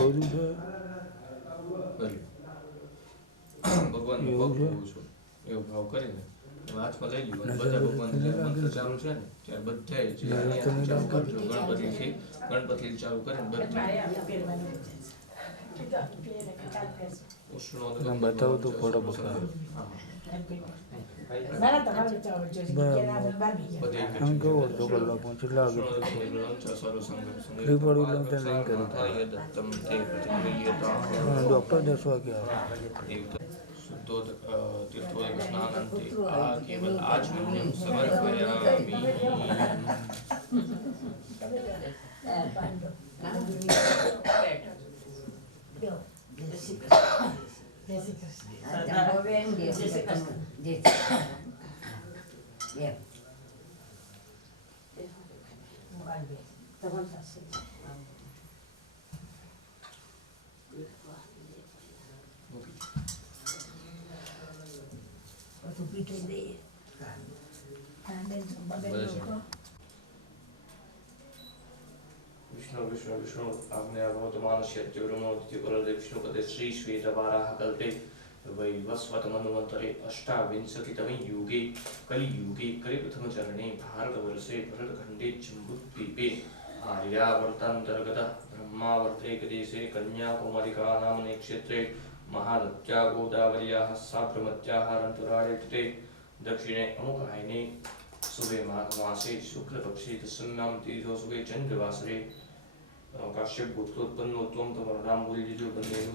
બધું છે ભગવાન નો ભક્ત હોઉં છું એવો ભાવ કરીને હાથમાં લઈ લીધું બધા ભગવાન મંત્ર ચાલુ છે ને ત્યારે બધા ચાલુ કરજો ગણપતિ ચાલુ કરીને બધા બતાવો તો ફોટો બતાવો આમ કેવો અડધો કલાકમાં કેટલા વાગે ફ્રી પડ્યું એટલે લિંક કરી ડૉક્ટર 10 વાગે આવે तीर्थोदक स्नानान्ते केवल आचमन्यं समर्पयामि। विष्णु विष्णु विष्णु आग्नेय भवतु मानस्य त्रिवृणोदित्य कुलदे विष्णुपदे श्री श्वेतवाराह कल्पे वैवस्वत मन्वन्तरे अष्टाविंशतितमे युगे कलियुगे कलिप्रथमचरणे भारतवर्षे भरतखण्डे जम्बूद्वीपे आर्यावर्तान्तर्गतः ब्रह्मावर्तैकदेशे कन्याकुमारिका नामने क्षेत्रे महानद्या गोदावर्याः साबरमत्याः अन्तराळे तटे दक्षिणे अमुकायने सुबे माघमासे शुक्लपक्षे दशम्यां तीर्थोसुबे चन्द्रवासरे काश्यप गोत्रोत्पन्नोत्वं तमर्णाम्बुल्यजो बन्धेनु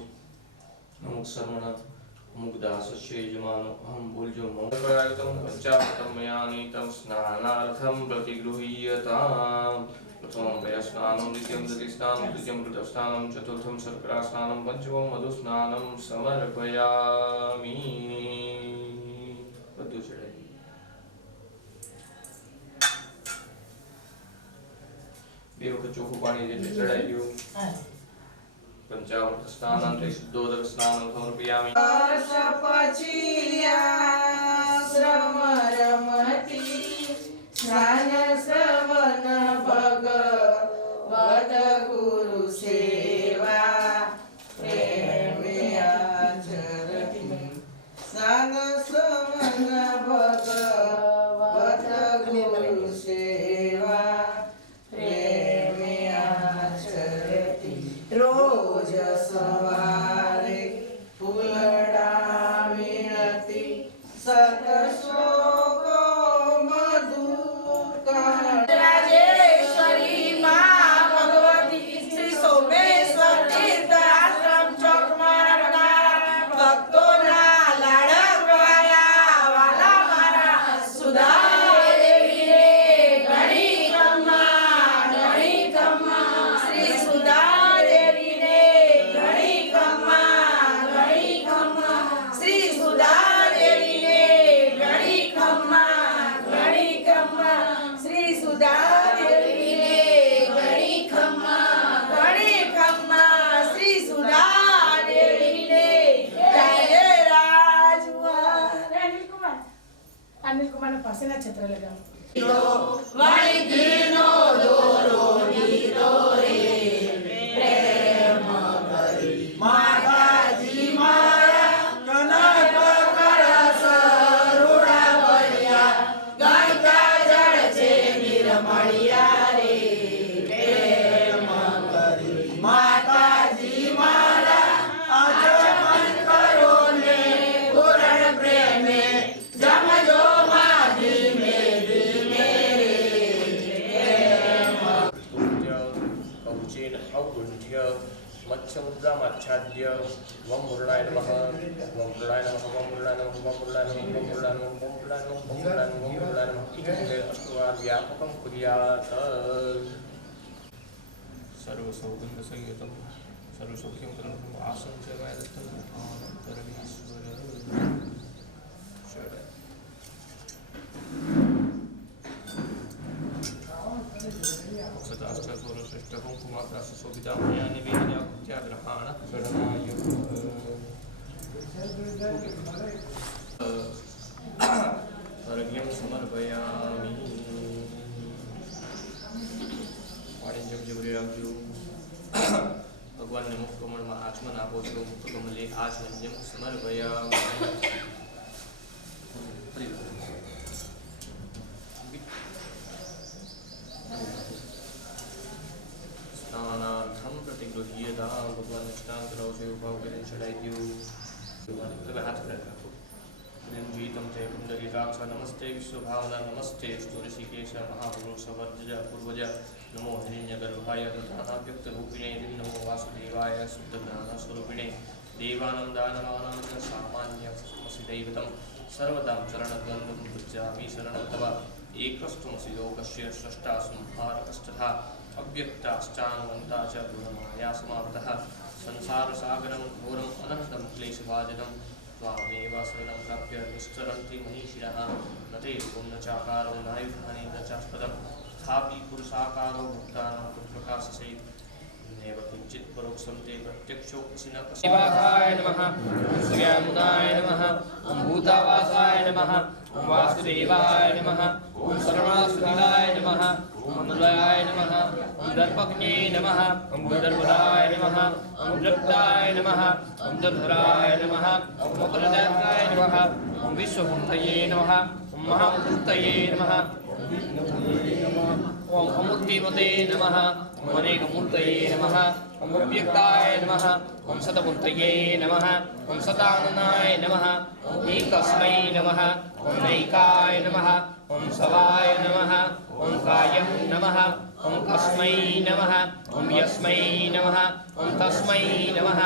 अमुक सर्वण अमुक दासस्य यजमानो अहं बोल्यो मङ्गलायुतं पञ्चामृतं मया नीतं स्नानार्थं प्रतिगृह्यताम् प्रथमं पयस्नानं द्वितीयं दधिस्नानं तृतीयं घृतस्नानं चतुर्थं शर्करास्नानं पञ्चमं मधुस्नानं समर्पयामि। બધું ચડાવી બે વખત ચોખ્ખું પાણી જેટલું ચડાવી દઉં પંચાવર્ત સ્નાનાંતે શુદ્ધોદક સ્નાनं સમર્પયામિ। શ્રમ રમતી સ્નાન શ્રવણ ભગવદ ગુરુ સેવા પ્રેમે આચરતી સ્નાન શ્રવણ ભગવદ ગુરુ સેવા પ્રેમે આચરતી રોજ સવારે ફૂલડા વીણતી સત શ્લોકો મધુ રાજેશ્વરી માં ભગવતી શ્રી સોમેશ્વર તીર્થ આશ્રમ ચોકમાં ભક્તોના લાડકવાયા વાલા મારા સુધા દેવી રે ઘણી કમ્મા શ્રી સુધા દેવી રે ઘણી કમ્મા શ્રી સુધા દેવી રે ઘણી કમ્મા શ્રી સુધા દેવી રે ઘણી ખમ્મા શ્રી સુધા દેવી રે જય રાજુઆ अनिल कुमार ने पासेना क्षेत्र लगाओ વાણીનો દોરો નીરો રે પ્રેમ કરી માતાજી મારા કનક કળશ રૂડા ભર્યા ગંગા જળ છે નિર્મળિયા રે પ્રેમ કરી માતાજી મારા આચમન કરો ને પૂરણ પ્રેમે જમજો માં ધીમે ધીમે રે પ્રેમ कौचेन अवगुण्य मत्स्यमुद्रामाच्छाद्य वं मुरणाय नमः वं मुरणाय नमः वं मुरणाय नमः वं मुरणाय नमः वं मुरणाय नमः वं मुरणाय नमः वं मुरणाय नमः वं मुरणाय नमः इति अष्टवार व्यापकं कुर्यात्। सर्वसौगन्धसंयुतं सर्वसौख्यं प्रमुखम् आसनं च मया दत्तं परमेश्वर कुंकुमात्रा सुशोभिता मया निवेद्या त्याग्रहाण शरणाय अर्घ्यं समर्पयामि। वाणिज्यं जबरे राख्यो भगवान ने मुखकमल में आचमन आपो छो मुखकमले आचमन्यम समर्पयामि स्नानार्थम प्रतिगृह्यतां भगवान स्नान कराओ छो भाव के चढ़ाई दियो भगवान हाथ कर रखो गीतम ते कुंडलीकाक्ष नमस्ते विश्वभावना नमस्ते ऋषिकेश महापुरुष वर्ज पूर्वज नमो हिरण्यगर्भाय दधानाव्यक्तरूपिणे नमो वासुदेवाय शुद्धज्ञानस्वरूपिणे देवानन्दानमानन्द सामान्यमसि दैवतं सर्वदां चरणद्वन्द्वं भुजामि शरणं तव एकस्त्वमसि लोकस्य स्रष्टा संहारकस्तथा अव्यक्ताश्चान्वन्ता च गुणमाया समाप्तः संसारसागरं घोरम् अनन्तं क्लेशभाजनं त्वामेव शरणं प्राप्य निश्चरन्ति मनीषिणः न ते रूपं न चाकारो नायुधानि न चास्पदं तथापि पुरुषाकारो भक्तानां पुत्रप्रकाशसे नैव किञ्चित् परोक्षं ते प्रत्यक्षोऽसि न शिवाय नमः श्रीयामुनाय नमः ॐ भूतावासाय नमः ॐ वासुदेवाय नमः ॐ सर्वासुराय नमः ॐ मनुलाय नमः ॐ दर्पज्ञे नमः ॐ दर्पदाय नमः ॐ दृप्ताय नमः ॐ दुर्धराय नमः ॐ मकरदाय नमः ॐ विश्वमूर्तये नमः ॐ महामूर्तये नमः ॐ अमूर्तिमते नमः ॐ अनेकमूर्तये नमः ॐ अव्यक्ताय नमः ॐ सतमूर्तये नमः ॐ सदाननाय नमः ॐ एकस्मै नमः ॐ नैकाय नमः ॐ सवाय नमः ॐ कायं नमः ॐ अस्मै नमः ॐ यस्मै नमः ॐ तस्मै नमः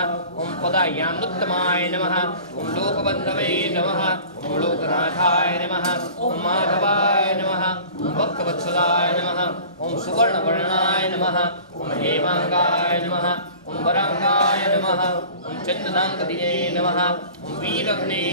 ॐ पदायानुत्तमाय नमः ॐ लोकबन्धवे नमः ॐ लोकनाथाय नमः ॐ माधवाय नमः ॐ भक्तवत्सलाय नमः ॐ सुवर्णवर्णाय नमः ॐ हेमाङ्गाय नमः ॐ वराङ्गाय नमः ॐ चन्द्रनाङ्गदिने नमः ॐ वीरग्ने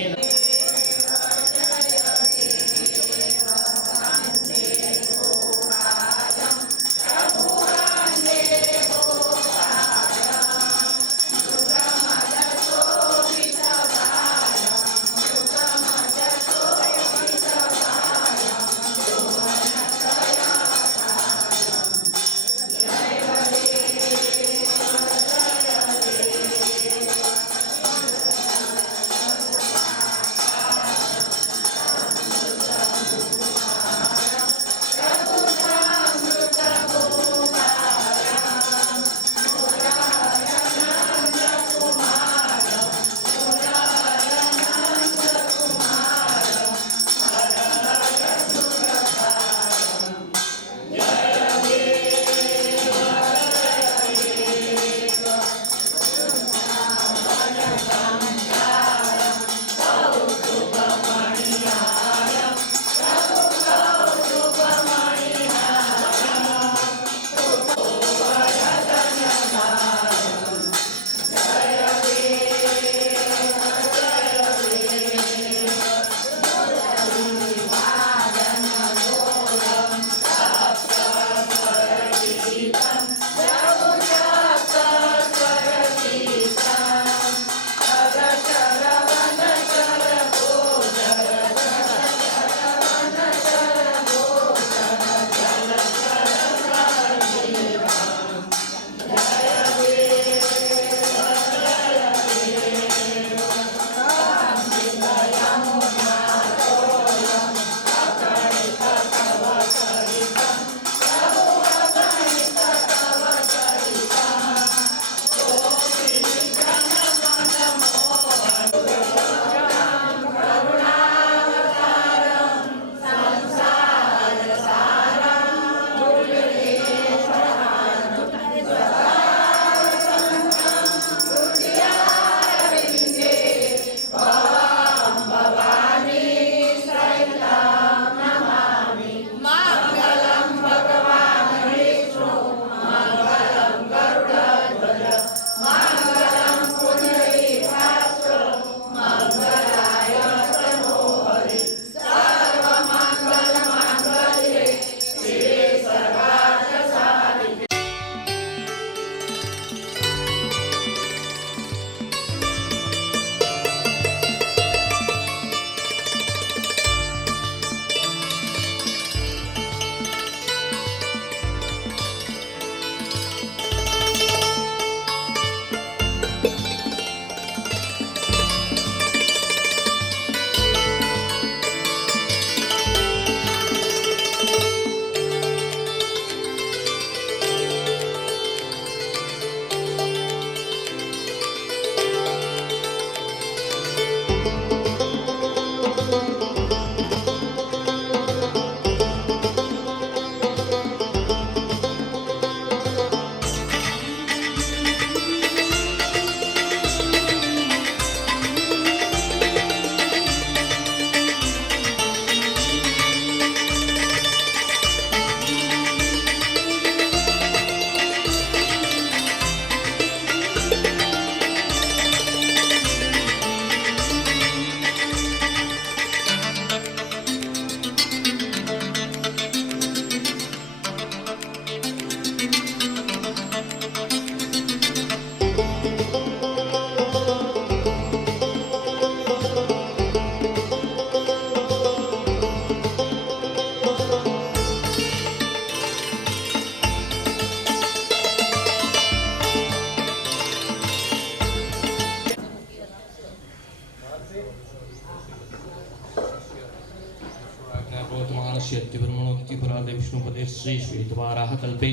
नमोक्तिपरादे विष्णुपदे श्री श्वेतवाराह कल्पे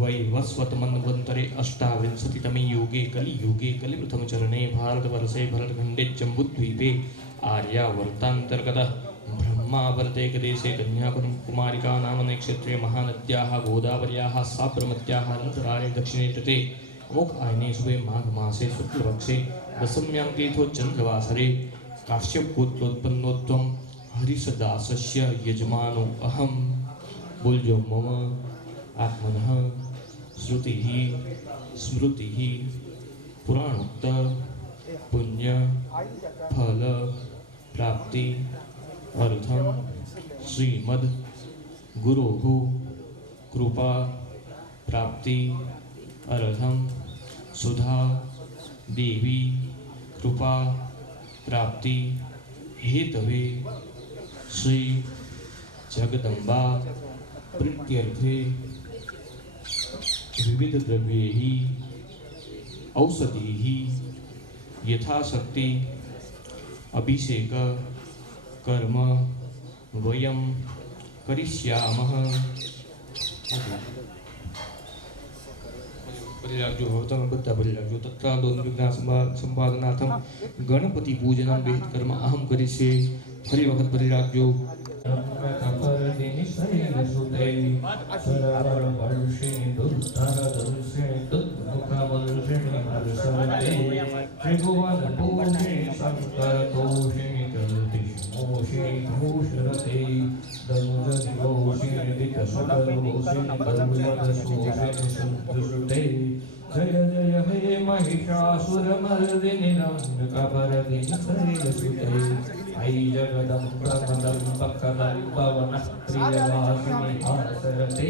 वैवस्वत मन्वन्तरे अष्टाविंशतितमे युगे कलियुगे कलिप्रथमचरणे भारतवर्षे भरतखण्डे जम्बूद्वीपे आर्यावर्तान्तर्गतः ब्रह्मावर्तेकदेशे कन्याकुमारिका नामने क्षेत्रे महानद्याः गोदावर्याः साबरमत्याः अन्तराले दक्षिणे तटे अमुक आयने शुभे माघ मासे शुक्लपक्षे दशम्यां तीर्थो चन्द्रवासरे काश्यपपुत्रोत्पन्नोत्वं हरिसदासस्य यजमानो अहं बोल्यो मम आत्मनः श्रुतिः स्मृतिः पुराणोक्त पुण्य फल प्राप्ति अर्थम श्रीमद् गुरोः कृपा प्राप्ति अर्थम सुधा देवी कृपा प्राप्ति हेतवे श्री जगदम्बा प्रीत्यर्थे विविध द्रव्यैः औषधीः यथाशक्ति अभिषेक कर्म वयं करिष्यामः। परिराज्यो भवतं बुद्ध परिराज्यो तत्र दोन्विघ्ना संपादनार्थं गणपति पूजनं विहित कर्म अहं करिष्ये। फरी वखत परिराज्यो जय जय हे महिषासुरमर्दिनि रम्यकपरदिनि शैलसुते ऐ जगदम्बकदम्बकदम्बवनः प्रियवासिनि आसरते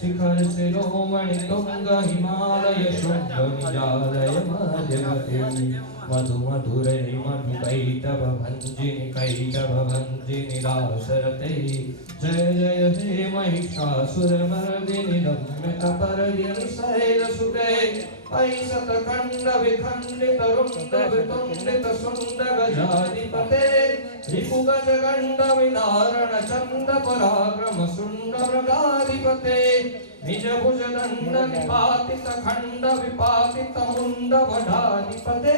शिखर शिरोमणि तुङ्ग हिमालय शृङ्गनिजालय जगते मधु मधुरै मधुकैटभ भञ्जिनि कैटभ भञ्जिनि रासरते जय जय हे महिषासुरमर्दिनि रम्यकपरदिनि शैलसुते ऐ शतखण्ड विखण्डित रुण्ड वितुण्डित शुण्ड गजाधिपते रिपुगज गण्ड विदारण चण्ड पराक्रम शुण्ड मृगाधिपते निज भुज दण्ड निपातित खण्ड विपातित मुण्ड वधाधिपते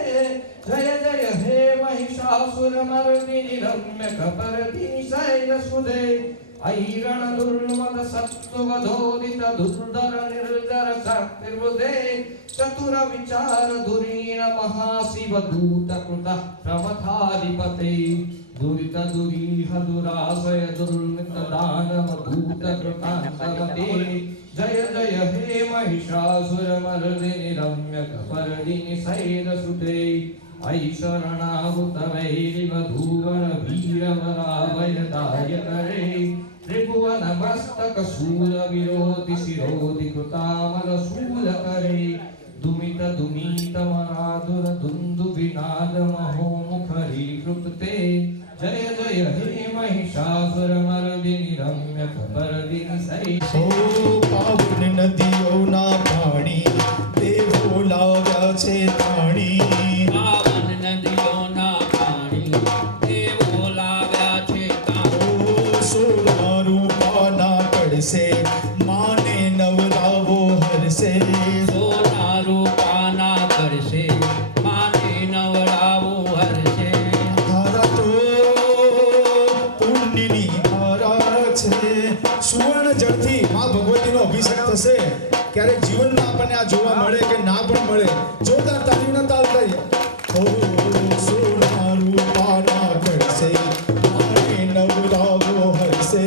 जय जय हे महिषासुरमर्दिनि रम्यकपरदिनि शैलसुते ऐरण दुर्मद सत्त्ववधोदित दुर्धर निर्जर शक्तिर्वृदे चतुर विचार धुरीण महाशिव दूत कृत प्रमथाधिपते दुरित दुरीह दुराशय दुर्मित दानव दूत कृतान्तवते जय जय हे महिषासुरमर्दिनि रम्यकपर्दिनि शैलसुते ऐ शरणागत वैरिवधूवर वीरवराभयदायकरे त्रिभुवन मस्तक शूल विरोधि शिरोधि कृतामल शूल करे दुमित दुमित मनादुर दुन्दु विनाद महो मुखरी कृते जय जय हे महिषासुरमर्दिनि रम्यकपर्दिनि शैलसुते ओ पावन नदीओना पाणी देवो लाव्या छे ताणी पावन नदीओना पाणी देवो लाव्या छे ताणी ओ सोना रूपाना कळसे माने नवरावो हरसे सोना रूपाना करसे माने नवरावो हरसे धारा तो पुण्यनी धारा छे સુવર્ણ જળથી માં ભગવતીનો અભિષેક થશે ક્યારેક જીવનમાં આપણને આ જોવા મળે કે ના પણ મળે જોરદાર તાળીઓના તાલ કરીએ ઓ સોના રૂપાના કરશે માને નવરાવો હરશે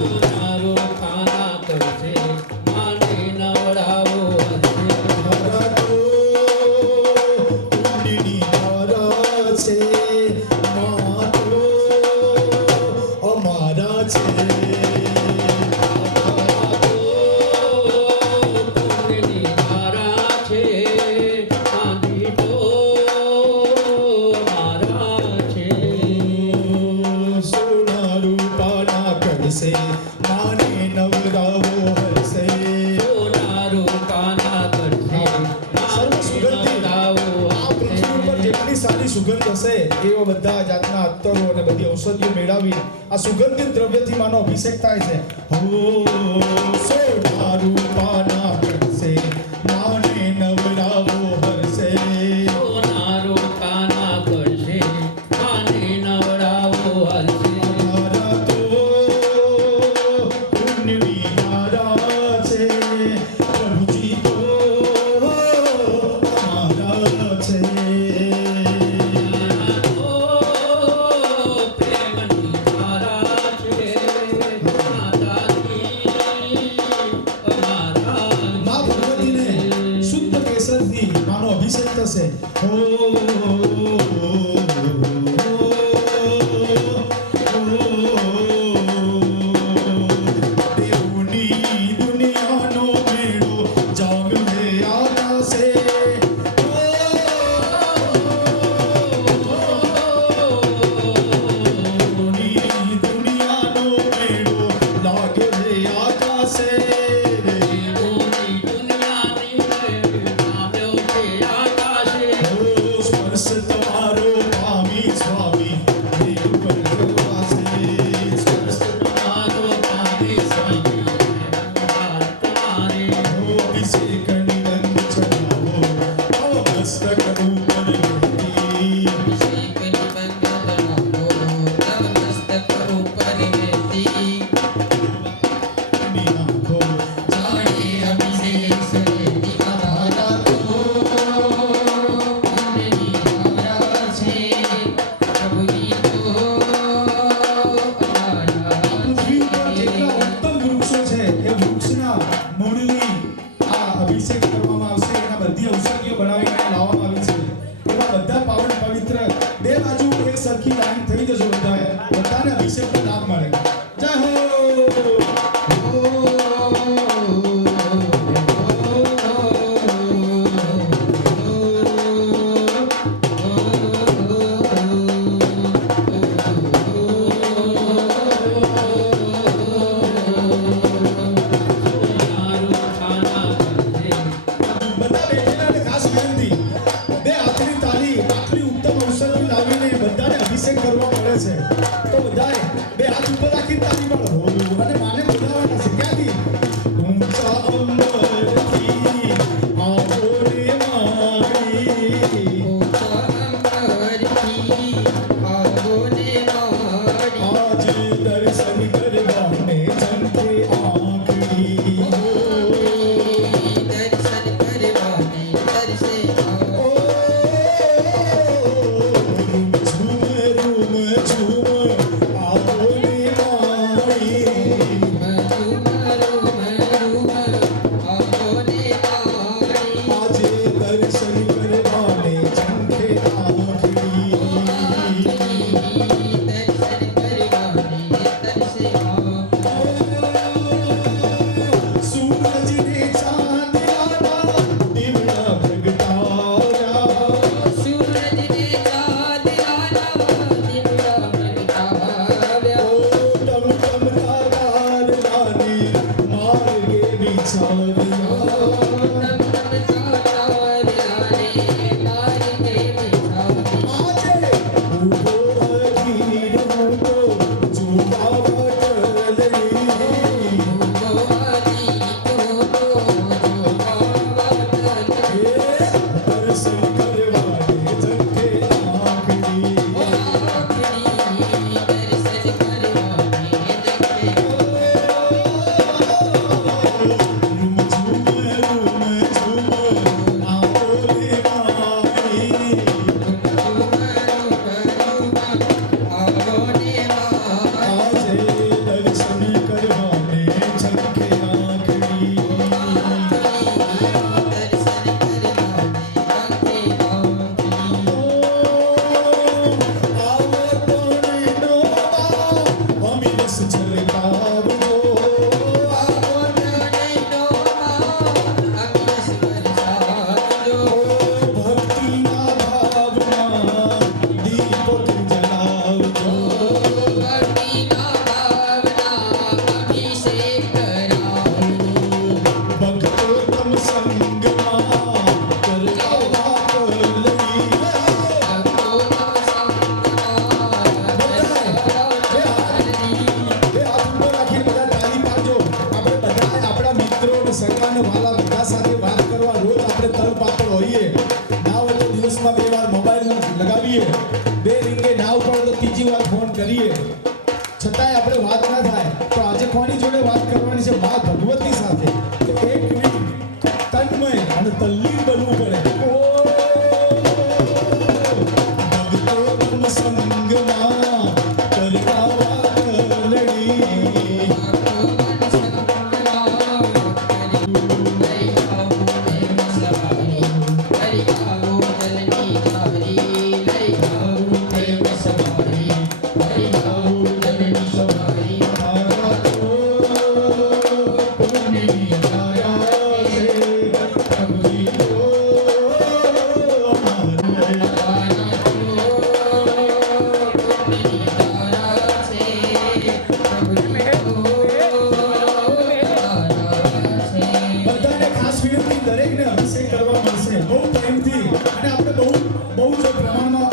સોના રૂપાના કરસે માને નવરાવો હરસે धारा तो पुण्यनी धारा छे मां तो अमारा छे हरसे माने नवरावो हरसे सोना रूपाना करसे सर्व सुगंधी આ પૃથ્વી ઉપર જેટલી સારી સુગંધ હશે એવા બધા જાતના અત્તરો અને બધી ઔષધિઓ મેળવી આ સુગંધિત દ્રવ્યથી માનો અભિષેક થાય છે હવે સોના રૂપાના કરશે માને નવરાવો હરશે સોના રોકાના કરશે માને નવડાવો હરશે અમારા તો પુણ્યની ધારા છે પ્રભુજી તો અમારા છે પ્રેમની ધારા છે માતાજી અમારા મા ભગવતીને શુદ્ધ કેસરથી માનો અભિષેક થશે દેવની દુનિયાનો મેળો જામ્યો હે આકાશે દેવની દુનિયાનો મેળો લાગ્યો હે આકાશે દેવોની દુનિયાની પામ્યો છે આકાશે સ્પર્શ તમારો પામી સ્વામી દેવ પરવાસે સ્પર્શ તમારો પામે સ્વામી તમારે અભિષેકની રંગ ચડાવો આવો મસ્તક ઉપર રહેતી અભિષેકની બંધનાવો તવ મસ્તક ઉપર રહેતી ની આંખો જાણે અભિષેક સરેતી અમારા તો પુણ્યની ધારા છે પ્રભુજી તો અમારા પૃથ્વી પર જેટલા ઉત્તમ વૃક્ષો છે એ વૃક્ષના મૂળની આ અભિષેક કરવામાં આવશે એના બધી ઔષધિઓ બનાવીને લાવવામાં આવી છે એવા બધા પાવન પવિત્ર બે બાજુ એક સરખી લાઈન થઈ જજો બધાને અભિષેકનો લાભ મળે જય હો બધા બેઠેલાને ખાસ વિનંતી બે હાથની તાલી આટલી ઉત્તમ અવસરથી લાવીને બધાને અભિષેક કરવા મળે છે તો બધાએ બે હાથ ઉપર રાખી તાલી પાડો અને માને બોલાવવાના છે ક્યાંથી ઊંચા અંબરથી આવો રે મારી આજ દર્શન કરવાને ચંદ્રે આંખી દર્શન કરવાને કરવું પડે ભક્તો તમ સંગમાં કરવા વાલડી બધાને ખાસ વિનંતી દરેકને અભિષેક કરવા મળશે બહુ પ્રેમથી અને આપણે બહુ જ પ્રમાણમાં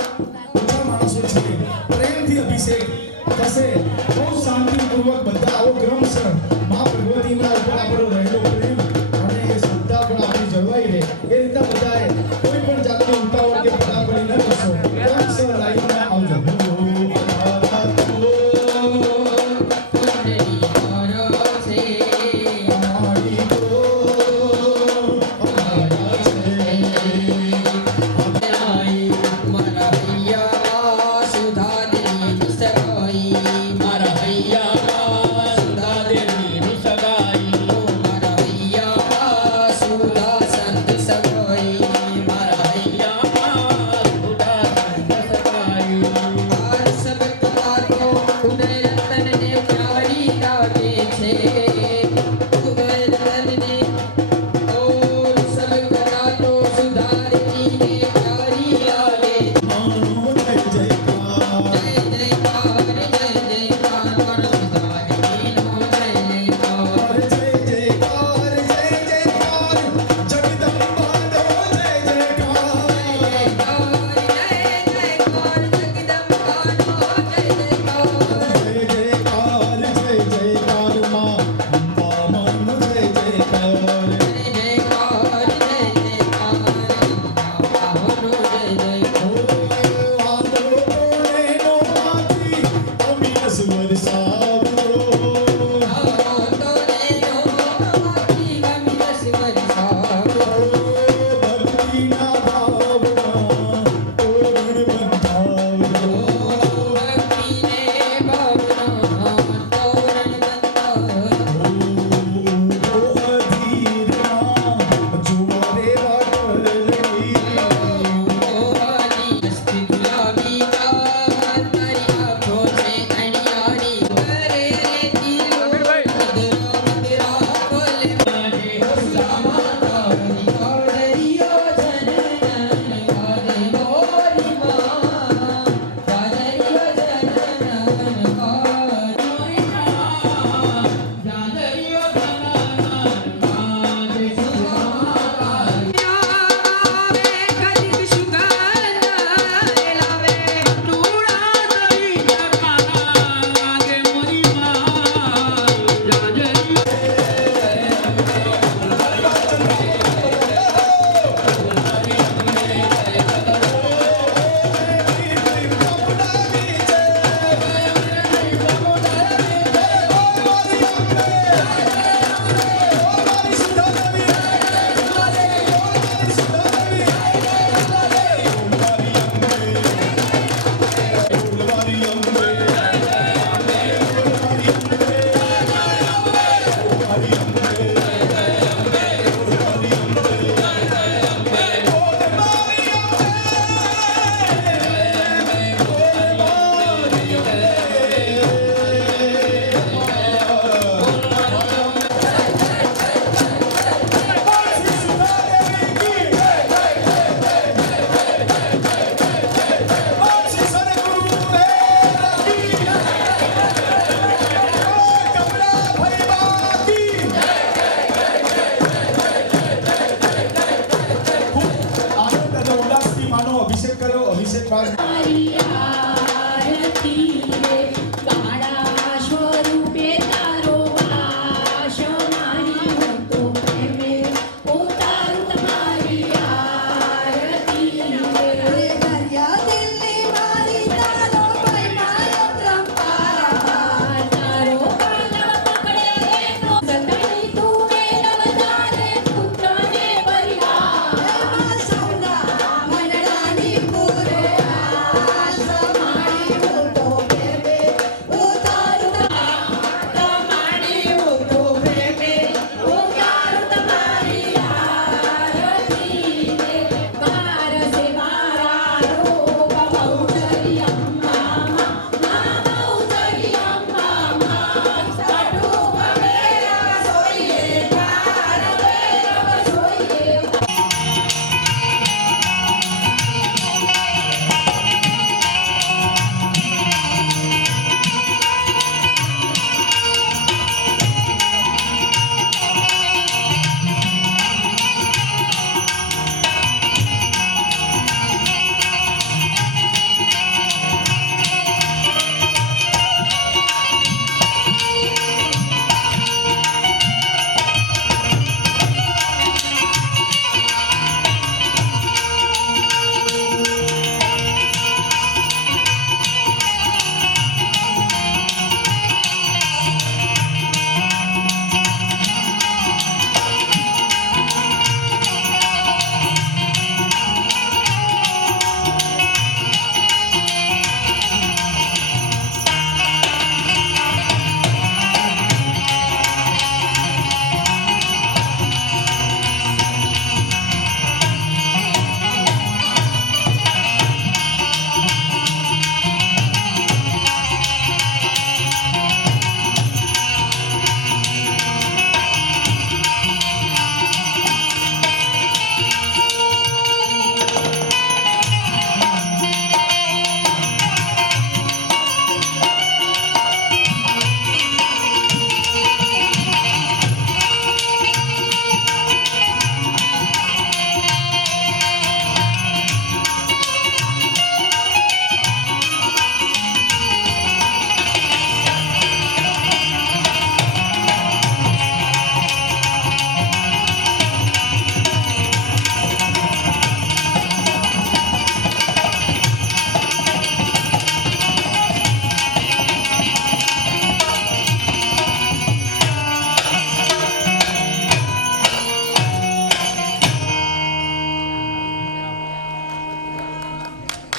ઓછા માણસો છીએ પ્રેમથી અભિષેક થશે બહુ શાંતિપૂર્વક બધા આવો ક્રમ છે મા ભગવતીના ઉપર આપણો રહેલો પ્રેમ અને એ શ્રદ્ધા પણ આપણી જળવાઈ રહે એ રીતના બધાએ કોઈ પણ જાતની ઉતાવળ કે પડાપડી ન કરશો ક્રમ છે લાઈનમાં આવજો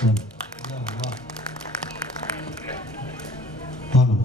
હાલો હાલો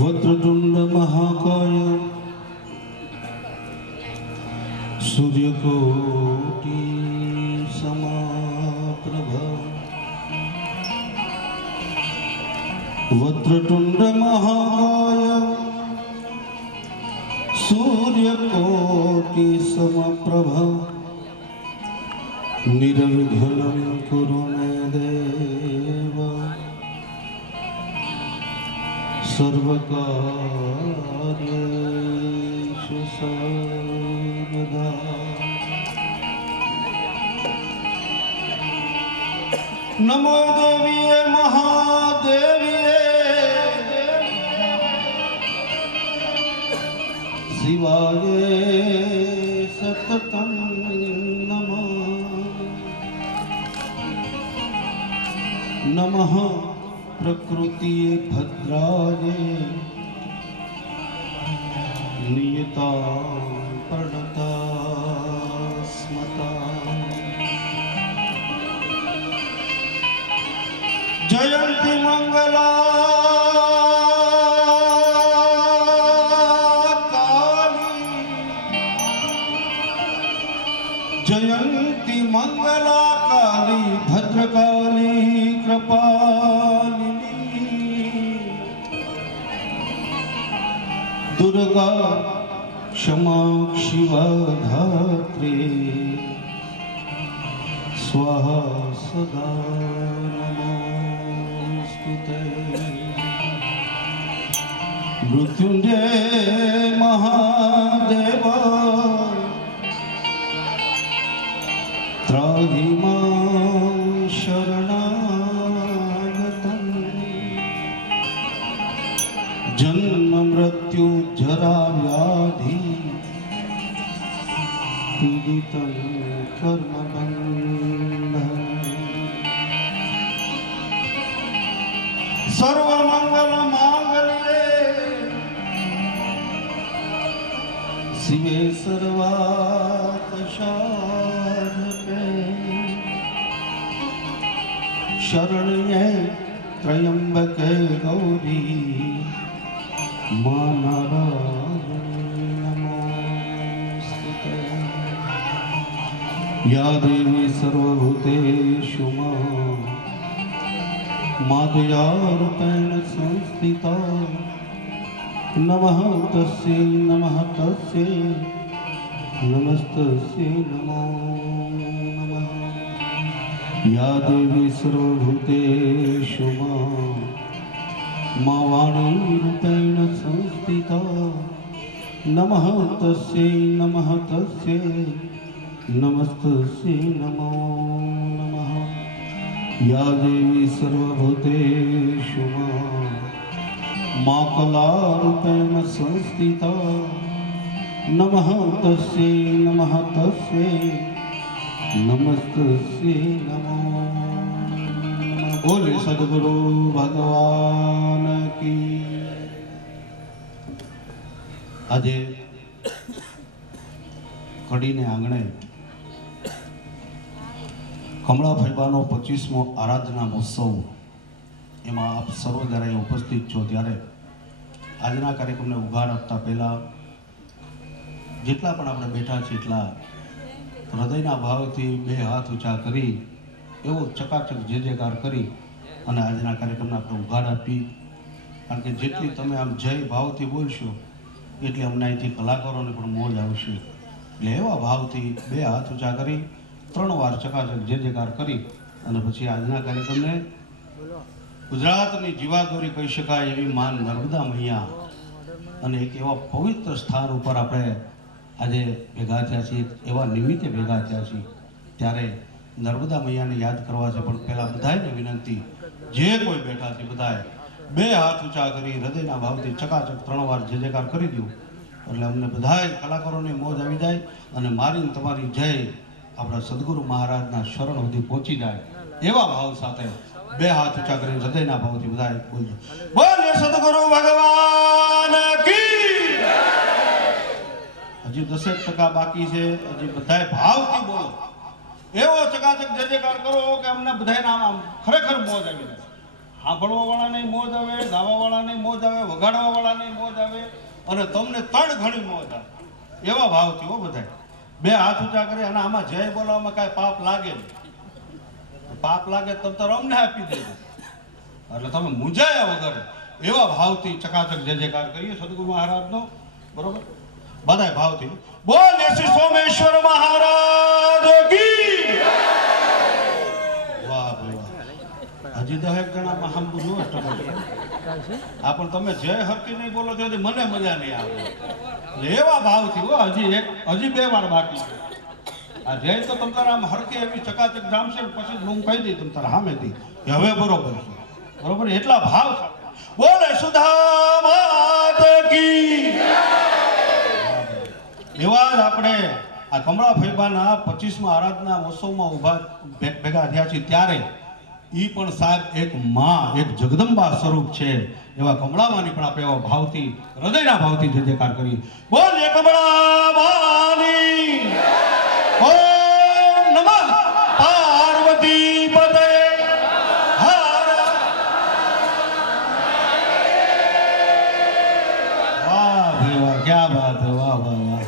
वक्रतुंड महाकाय सूर्यकोटि समाप्रभ वक्रतुंड महाकाय सूर्यकोटि समप्रभ निर्विघ्नं कुरु मे देव सर्वकार्येषु सर्वदा नमो देवीये महादेवीये शिवाये सततं नमः नमः प्रकृतिये भद्राये नियता प्रणता स्मता जयंती मंगला काली जयंती मंगला काली भद्रकाली कृपालिनी दुर्गा क्षमा शिवा धात्री स्वाहा सदा नमोस्तुते मृत्युंजय महादेव त्राहि मां शरणागतम् जन्म मृत्यु जरा व्याधि पीडितं कर्म बन्धन सर्वमंगल मांगल्ये शिवे सर्वार्थ साधके शरण्ये त्र्यंबके गौरी मां नारायणी नमोस्तुते या देवी सर्वभूतेषु मातया रूपेण संस्थिता नमः तस्यै नमस्तस्यै नमो नमः या देवी सर्वभूतेषु मां वाणी रूपेण संस्थिता नमः तस्यै नमस्तस्यै नमो नमः या देवी सर्वभूतेषु मां कलारूपेण संस्थिता नमः तस्यै नमस्तस्यै नमो नमः बोले सद्गुरु भगवान की આજે કડીને આંગણે કમળા ફૈબાનો 25મો આરાધના મહોત્સવ એમાં આપ સર્વ જ્યારે ઉપસ્થિત છો ત્યારે આજના કાર્યક્રમને ઉઘાડ આપતા પહેલાં જેટલા પણ આપણે બેઠા છીએ એટલા હૃદયના ભાવથી બે હાથ ઊંચા કરી એવો ચકાચક જે જયકાર કરી અને આજના કાર્યક્રમને આપણે ઉઘાડ આપી કારણ કે જેટલી તમે આમ જય ભાવથી બોલશો એટલે અમને અહીંથી કલાકારોને પણ મોજ આવશે. એટલે એવા ભાવથી બે હાથ ઊંચા કરી 3 વાર ચકાચક જય જયકાર કરી અને પછી આજના કાર્યક્રમને ગુજરાતની જીવાદોરી કહી શકાય એવી માન નર્મદા મૈયા અને એક એવા પવિત્ર સ્થાન ઉપર આપણે આજે ભેગા થયા છીએ, એવા નિમિત્તે ભેગા થયા છીએ. ત્યારે નર્મદા મૈયાને યાદ કરવા છે, પણ પહેલાં બધાને વિનંતી, જે કોઈ બેઠા છે બધાએ બે હાથ ઊંચા કરી હૃદયના ભાવથી ચકાચક 3 વાર જય જયકાર કરી દઉં એટલે અમને બધાએ કલાકારોને મોજ આવી જાય અને મારી તમારી જય આપણા સદગુરુ મહારાજના શરણ સુધી પહોંચી જાય એવા ભાવ સાથે બે હાથ ઊંચા કરી હૃદયના ભાવથી બધાએ બોલજો, બોલે સદગુરુ ભગવાન કી. હજી 10% બાકી છે, હજી બધાએ ભાવથી બોલો, એવો ચકાચક જય જયકાર કરો કે અમને બધાને આમ ખરેખર મોજ આવી જાય. સાંભળવા વાળાને મોજ આવે, ગાવા વાળાને મોજ આવે, વગાડવા વાળાને મોજ આવે અને તમને 3 ઘણી મોજ આવે એવા ભાવથી હો બધાય બે હાથ ઊંચા કરે. અને આમાં જય બોલવામાં કાંઈ પાપ લાગે નહીં, પાપ લાગે તો અમને આપી દેજો એટલે તમે મૂંઝાયા વગર એવા ભાવથી ચકાચક જય જયકાર કરીએ સદગુરુ મહારાજનો. બરોબર, બધાય ભાવથી બોલ શ્રી સોમેશ્વર મહારાજ કી. વાહ ભાઈ વાહ, હજી 10 જણામાં હમ બોલો આ પણ તમે જય હરકી નહીં બોલો તો મને મજા નહીં આવે. એવા ભાવથી હો, હજી 2 વાર બાકી છે. આ જય તો તમ તારા આમ હરકી એવી ચકાચક જામશે પછી હું કહી દઈ તમ તારા સામેથી કે હવે બરોબર છે. બરોબર, એટલા ભાવ બોલે સુધા માત કી. એવા જ આપણે આ કમળા ફૈબાના 25મા આરાધના મહોત્સવમાં ઉભા ભેગા થયા છીએ ત્યારે ઈ પણ સાહેબ એક માં, એક જગદંબા સ્વરૂપ છે એવા કમળામાની પણ આપણે એવા ભાવથી હૃદયના ભાવથી જય જયકાર કરીએ. બોલ કમળામાની ઓમ નમઃ પાર્વતી પતે હર. વાહ ભાઈ વાહ, ક્યા બાત હે, વાહ વાહ વાહ.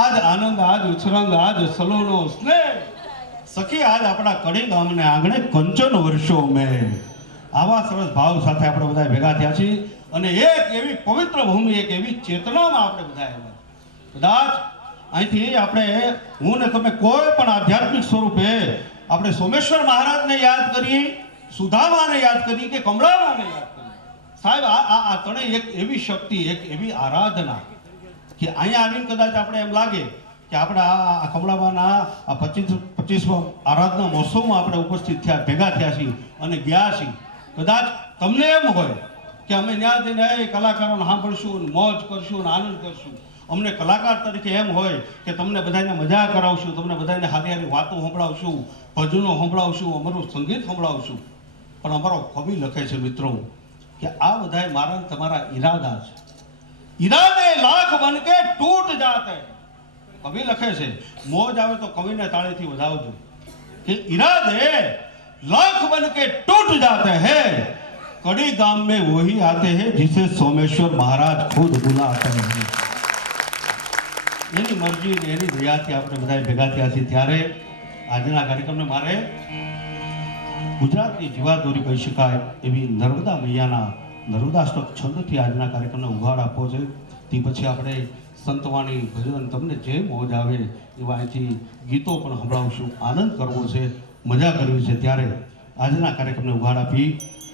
આજ આનંદ, આજ ઉછરંગ, આજ સલોનો સ્નેહ સખી આજ આપણા કડી ગામને આંગણે કંચન વર્ષો મેં. આવા સરસ ભાવ સાથે આપણે બધા ભેગા થયા છીએ અને એક એવી પવિત્ર ભૂમિ, એક એવી ચેતનામાં આપણે બધા આવ્યા. કદાચ અહીંથી આપણે હું ને તમે કોઈ પણ આધ્યાત્મિક સ્વરૂપે આપણે સોમેશ્વર મહારાજને યાદ કરીએ, સુધામાને યાદ કરીએ કે કમળામાને યાદ કરીએ. સાહેબ આ ત્રણેય એક એવી શક્તિ, એક એવી આરાધના કે અહીંયા આવીને કદાચ આપણે એમ લાગે કે આપણે આ કમળામાના આ 25મા આરાધના મહોત્સવમાં આપણે ઉપસ્થિત થયા, ભેગા થયા છીએ અને ગયા છીએ. કદાચ તમને એમ હોય કે અમે ત્યાં જઈને કલાકારોને સાંભળશું, મોજ કરશું, આનંદ કરશું. અમને કલાકાર તરીકે એમ હોય કે તમને બધાને મજા કરાવશું, તમને બધાને સારી સારી વાતો સંભળાવશું, ભજનો સંભળાવશું, અમારું સંગીત સંભળાવશું. પણ અમારો કવિ લખે છે મિત્રો કે આ બધા મારા તમારા ઈરાદા છે, ઈરાદે લાખ બન કે તૂટ જાતે. કવિ લખે છે, મોજ આવે તો કવિને તાળીથી વધાવજો કે ઈરાદે लाख बन के टूट जाते हैं, कड़ी गांव में वही आते हैं जिसे सोमेश्वर महाराज खुद बुलाते हैं. એની મરજી એની દયાથી આપણે બધા ભેગા થયા છીએ ત્યારે આજના કાર્યક્રમને મારે ગુજરાતની જીવાદોરી કહી શકાય એવી નર્મદા મૈયાના નર્મદાષ્ટક છંદથી આજના કાર્યક્રમને ઉઘાડ આપવો છે. તે પછી આપણે સંતવાણી, ભજન, તમને જે મોજ આવે એવા અહીંથી ગીતો પણ સંભળાવશું, આનંદ કરવો છે, મજા કરવી છે. ત્યારે આજના કાર્યક્રમને ઉઘાડ આપી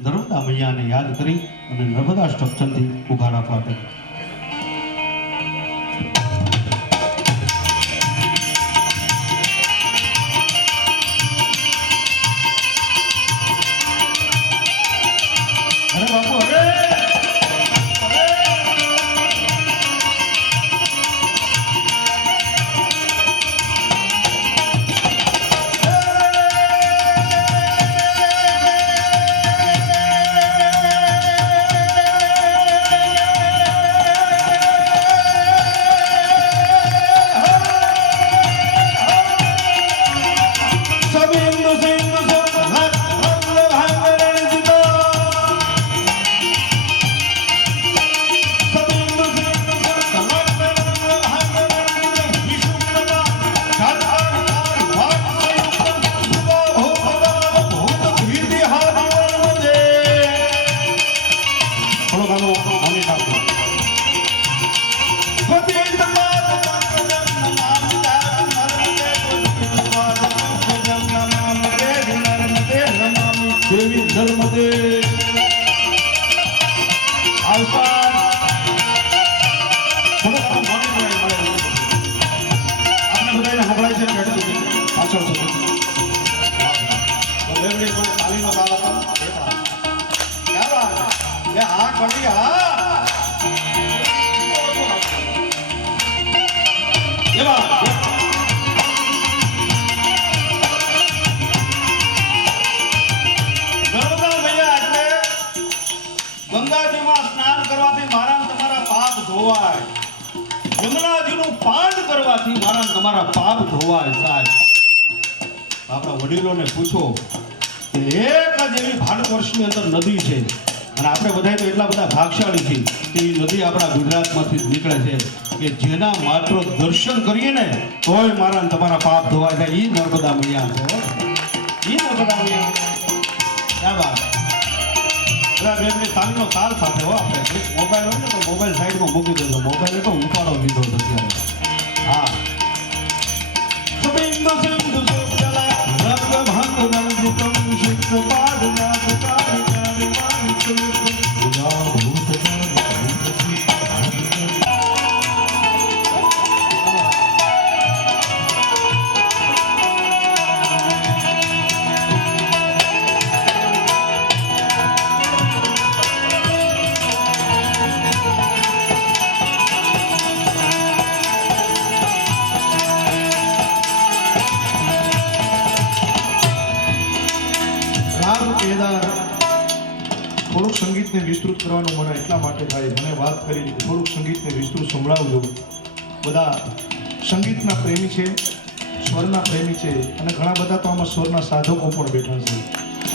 નર્મદા મૈયાને યાદ કરી અને નર્મદાષ્ટક છંદથી ઉઘાડ આપવા આપે. અરે બાપુ, અરે દેવી નર્મદે આવતા આપણે બધાને સંભળાય છે પાછળ સુધી તાલીનો તાલ હતો હા કડી હા ગંગાજીમાં સ્નાન કરવાથી મારા તમારા પાપ ધોવાય, યમુનાજીનું પાન કરવાથી મારા તમારા પાપ ધોવાય. સાહેબ આપણા વડીલોને પૂછો કે એક જ એવી ભારત વર્ષની અંદર નદી છે અને આપણે બધા તો એટલા બધા ભાગશાળી છીએ કે એ નદી આપણા ગુજરાતમાંથી જ નીકળે છે કે જેના માત્ર દર્શન કરીએ ને તોય મારા તમારા પાપ ધોવાય જાય. એ નર્મદા મૈયા છે, એ નર્મદા મૈયા. ક્યાં વાત તાલીનો તાલ સાથે હો. આપણે મોબાઈલ હોય ને તો મોબાઈલ સાઈડમાં મૂકી દેજો. મોબાઈલ તો ઉપાડો લીધો અત્યારે. હા થોડુંક સંગીતને વિસ્તૃત કરવાનું મને એટલા માટે થાય, મને વાત કરી કે થોડુંક સંગીતને વિસ્તૃત સંભળાવજો. બધા સંગીતના પ્રેમી છે, સ્વરના પ્રેમી છે અને ઘણા બધા તો આમાં સ્વરના સાધકો પણ બેઠા છે.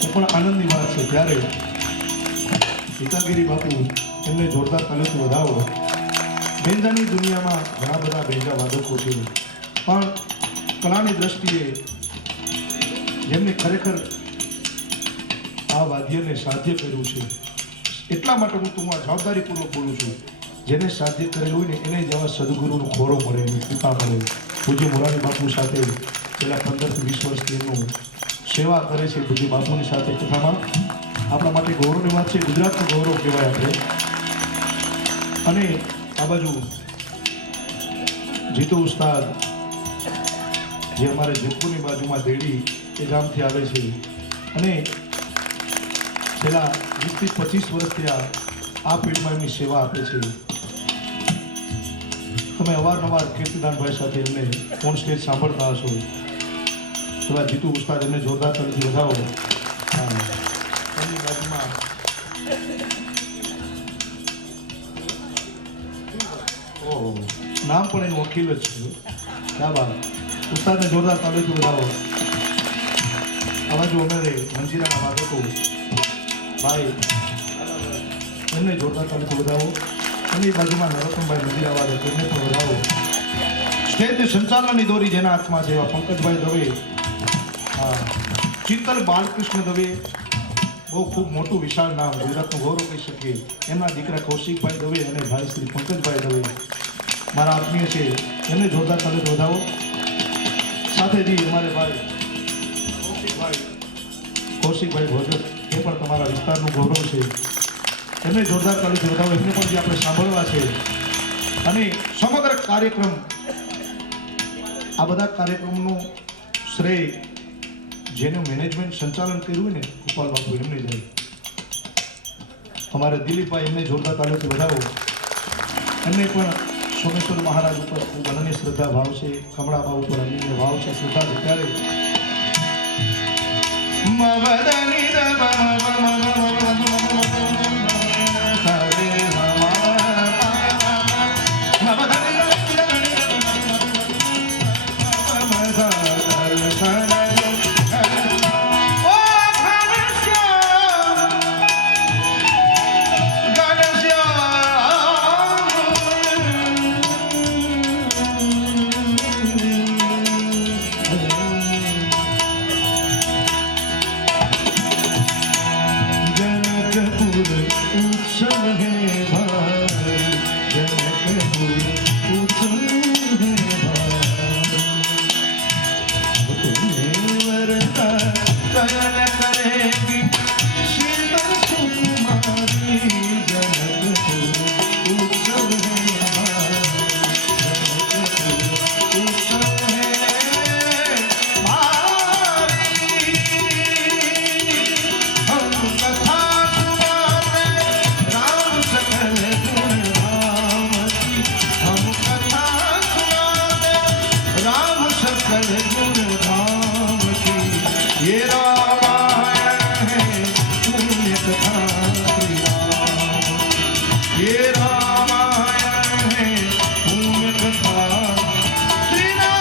એ પણ આનંદની વાત છે. ત્યારે પિતાગીરી બાપુ એમને જોરદાર તાલીથી વધાવો. બેંજાની દુનિયામાં ઘણા બધા બેંજા વાદકો છે, પણ કલાની દ્રષ્ટિએ જેમને ખરેખર આ વાદ્યને સાધ્ય કર્યું છે, એટલા માટે હું તું આ જવાબદારીપૂર્વક બોલું છું. જેને સાધ્ય કરેલું હોય ને એને જ આવા સદગુરુનો ખોરો મળે, એની કૃપા મળે. પૂજ્ય મોરારી બાપુ સાથે છેલ્લા 15 થી 20 વર્ષથી એમનું સેવા કરે છે. પૂજ્ય બાપુની સાથે કથામાં આપણા માટે ગૌરવની વાત છે, ગુજરાતનું ગૌરવ કહેવાય આપણે. અને આ બાજુ જીતુ ઉસ્તાદ જે અમારે જેતપુરની બાજુમાં દેડી એ ગામથી આવે છે અને છેલ્લા 20 થી 25 વર્ષથી આ ફિલ્ડમાં એમની સેવા આપે છે. તમે અવારનવાર કીર્તિદાનભાઈ સાથે એમને ઓન સ્ટેજ સાંભળતા હશો. એવા જીતુ ઉસ્તાદ એમને જોરદાર તરીકે વધાવો. એમની બાજુમાં ઓહો નામ પણ એનું વકીલ જ છે. ક્યાં બાત. ઉસ્તાદને જોરદાર તાલીથી વધાવો. આ બાજુ અમારે મંજીરાના વાદકો ભાઈ એમને જોરદાર તાલીથી વધાવો. એની બાજુમાં નરોત્તમભાઈ મંજીરાવાદ એમને પણ વધાવો. સ્ટેજ સંચાલનની દોરી જેના હાથમાં છે એવા પંકજભાઈ દવે, ચિંતલ બાલકૃષ્ણ દવે, બહુ ખૂબ મોટું વિશાળ નામ, ગુજરાતનું ગૌરવ કહી શકીએ. એમના દીકરા કૌશિકભાઈ દવે અને ભાઈ શ્રી પંકજભાઈ દવે મારા આત્મીય છે, એમને જોરદાર તાલીથી વધાવો. સાથે જી અમારે ભાઈ કૌશિકભાઈ ભોજક, એ પણ તમારા વિસ્તારનું ગૌરવ છે, એમને જોરદાર તાલીથી વધાવો. એમને પણ જે આપણે સાંભળવા છે. અને સમગ્ર કાર્યક્રમ, આ બધા કાર્યક્રમનું શ્રેય જેનું મેનેજમેન્ટ સંચાલન કર્યું હોય ને ગોપાલ બાપુ એમને જાય. અમારે દિલીપભાઈ એમને જોરદાર તાલીથી વધાવો. એમને પણ સોમેશ્વર મહારાજ ઉપર ખૂબ અનન્ય શ્રદ્ધા ભાવ છે, કમળાબા ઉપર અનન્ય ભાવ છે, શ્રદ્ધા છે. ત્યારે शयन करेगी शीतल कुमारी जनक उत्सव है हमारा, जनक उत्सव है हमारी। हम कथा सुनाते राम सकल गुण धाम की, हम कथा सुनाते राम सकल गुण धाम की। ये रामायण है पुण्य कथा श्री राम, ये रामायण है पुण्य कथा श्री राम।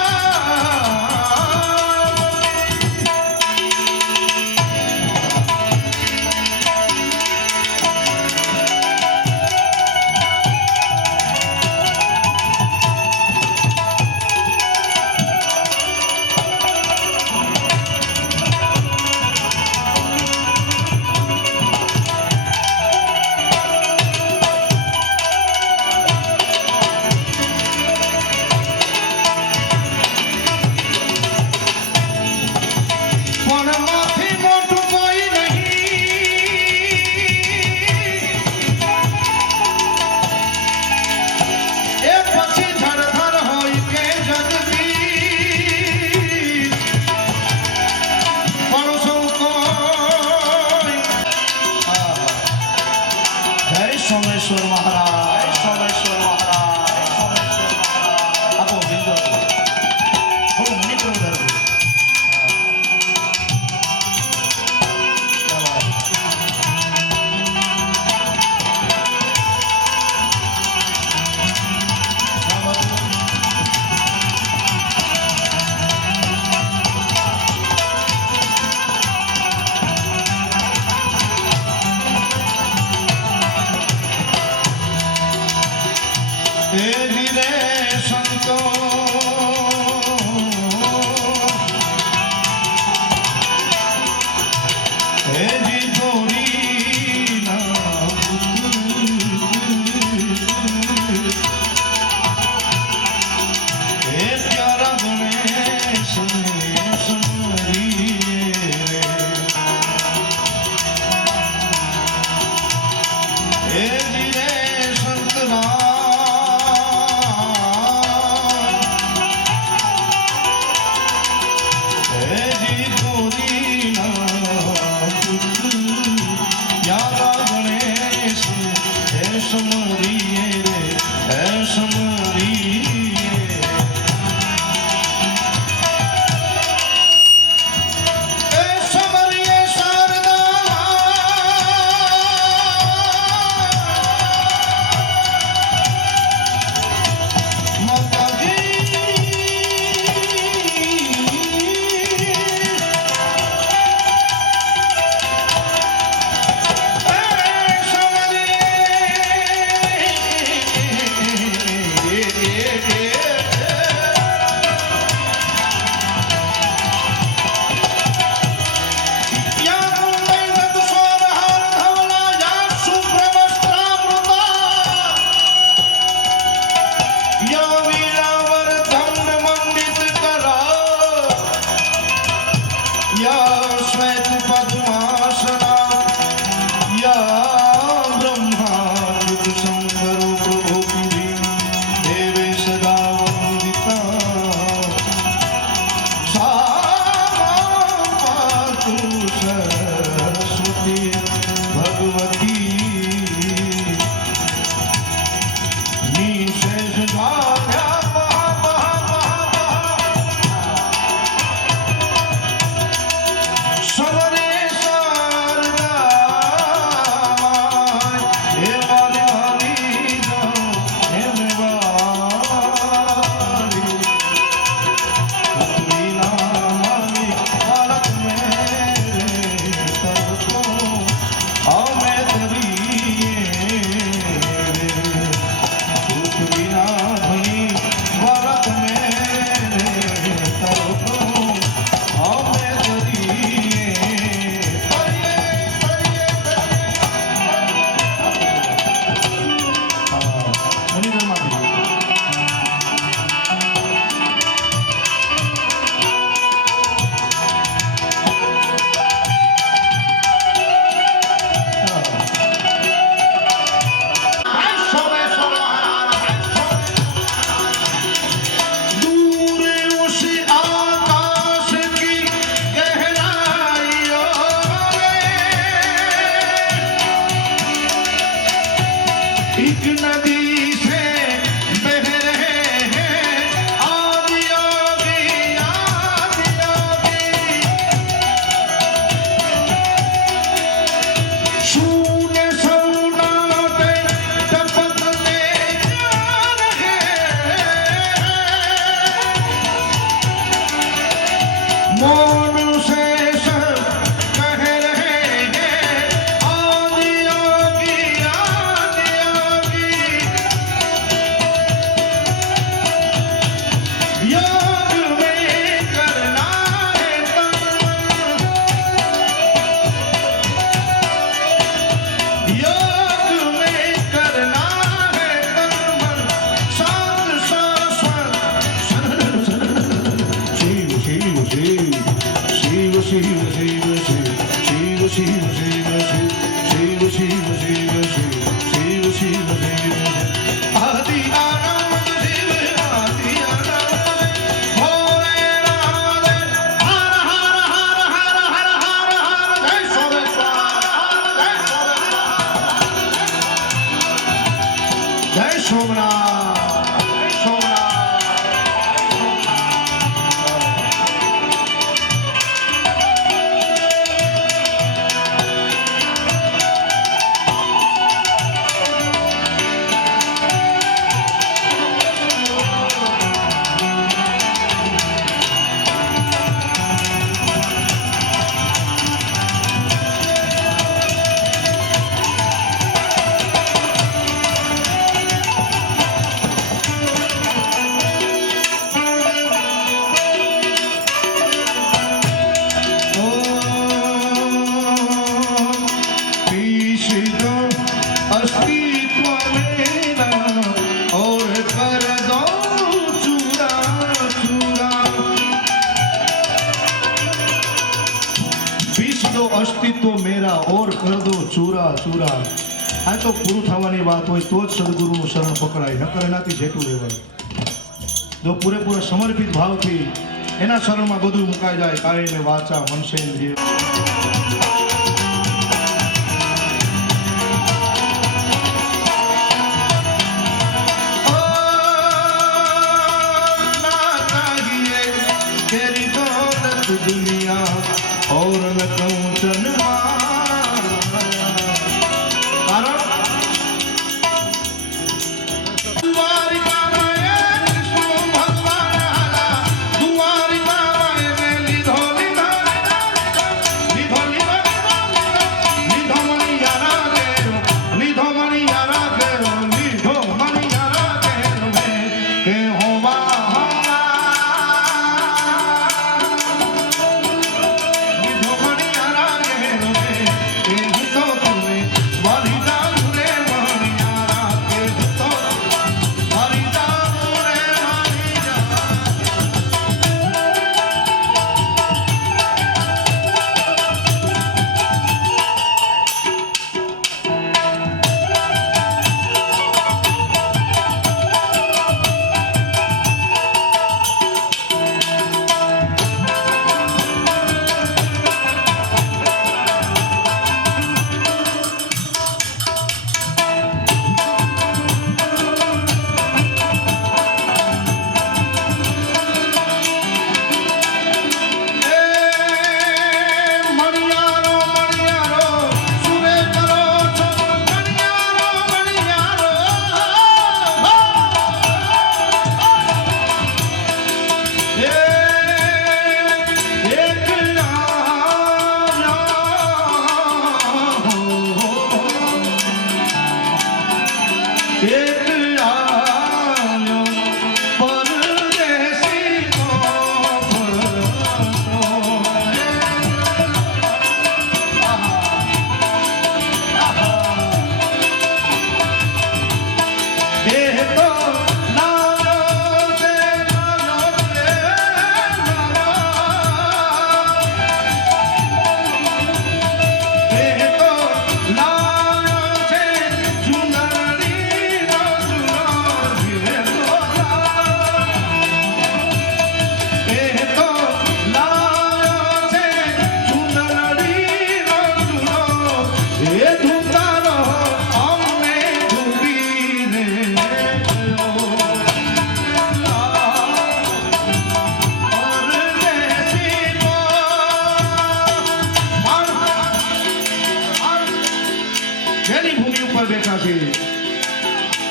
પણ માથી મોટું કોઈ નહીં, એ પછી ધડધડ હોય કે જગદીશ, પણ સૌ કોઈ જય સોમેશ્વર મહારાજ, સોમેશ્વર મહારાજ, આપો બિંદુ થોડું મિત્રો ધરવું. हे धीरे संतो हे जी थोड़ी ना हे प्यारा गणेश समरिए हे धीरे संत राम हे जी गोरी ना पुत्र प्यारा गणेश हे समरिए रे, हे समरिए। हे समरिए शारदा माता जी। श्वेत पद्मासना या ब्रह्माद्भुत शंकरो प्रभुति देवे सदा वंदिता सा पातु सरस्वती भगवती निशेष धाम्या समरे शारदा हे वाली वाली एक नदी से बह रहे हैं आदि योगी आदि योगी शून्य सन्नाटे टपकते जा रहे मौन से सब कह रहे हैं आदि योगी आदि योगी योग में करना है तन योग में करना है तन मन शांत शाश्वत शिव शिव शिव शिव शिव शिव शिव शिव शिव शिव शिव शिव शिव शिव शिव शिव आदि आनंद शिव आदि आनंद भोले राधे हर हर हर हर हर हर हर जय सोमेश्वर जय सोमनाथ जय सोमनाथ पीस दो अस्तित्व मेरा और कर दो चूरा चूरा पीस दो अस्तित्व मेरा और कर दो चूरा चूरा આ તો પૂરું થવાની વાત હોય તો જ સદગુરુનું શરણ પકડાય નકર એનાથી જેટું રહેવાય જો પૂરેપૂરા સમર્પિત ભાવથી એના શરણમાં બધું મુકાઈ જાય કાયને વાચા મનસેન્દ્રિય तेरी दौलत दुनिया और न कहूँ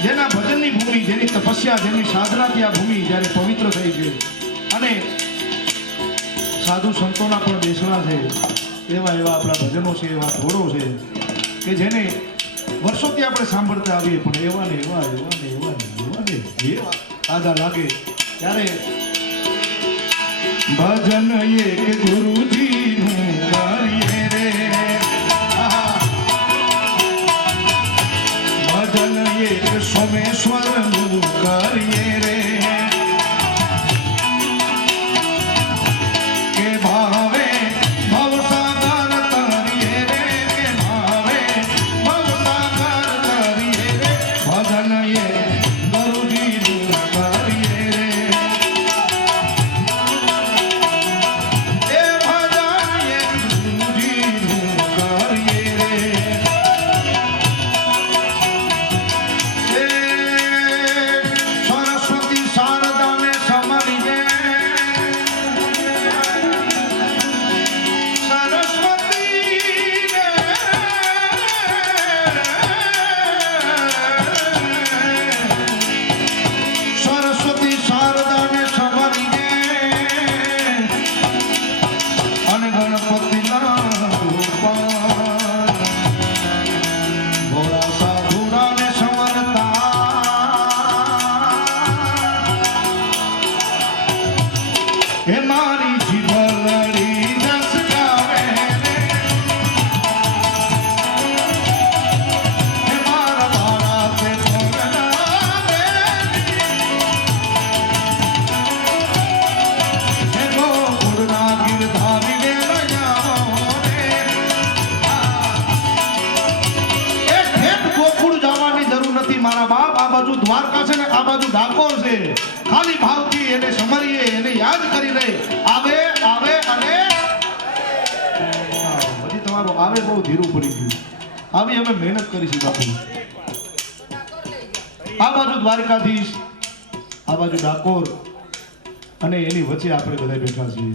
જેના ભજનની ભૂમિ, જેની તપસ્યા, જેની સાધનાથી આ ભૂમિ જ્યારે પવિત્ર થઈ છે અને સાધુ સંતોના પણ બેસણા છે, એવા આપણા ભજનો છે, એવા ઘોડો છે કે જેને વર્ષોથી આપણે સાંભળતા આવીએ, પણ એવા તાજા લાગે ત્યારે ભજન એક ગુરુજીનું કરીએ રે, ભજન એક સોમેશ્વરનું કરીએ રે, કે ભાવે ભવસાગર તરીએ રે, કે ભાવે ભવસાગર તરીએ રે, ભજન એક ગુરુજીનું કરીએ રે, એ ભજન એક ગુરુજીનું કરીએ રે, સરસ્વતી શારદાને સમરીએ, સરસ્વતી શારદાને સમરીએ અને ગણપતિના રૂપા ભોળા સાધુડાને સંવરતા હે મારી જીભલડી જસ ગાવે રે, હે મારા બાળા તે ભોળનાવે, હે ગોકુળના ગીરધારી વેલૈયાઓ રે, એ ઠેઠ ગોકુળ જવાની જરૂર નથી મારા બાપ, આ બાજુ દ્વારકા છે ને આ બાજુ ડાકોર છે, ખાલી ભાવથી એને સમરીએ, એને યાદ કરી લે, આવે આવે અને પછી તમારું આવે બહુ ધીરું પડી ગયું, આવી અમે મહેનત કરીશું બાપુ, આ બાજુ દ્વારકાધીશ, આ બાજુ ડાકોર અને એની વચ્ચે આપણે બધા બેઠા છીએ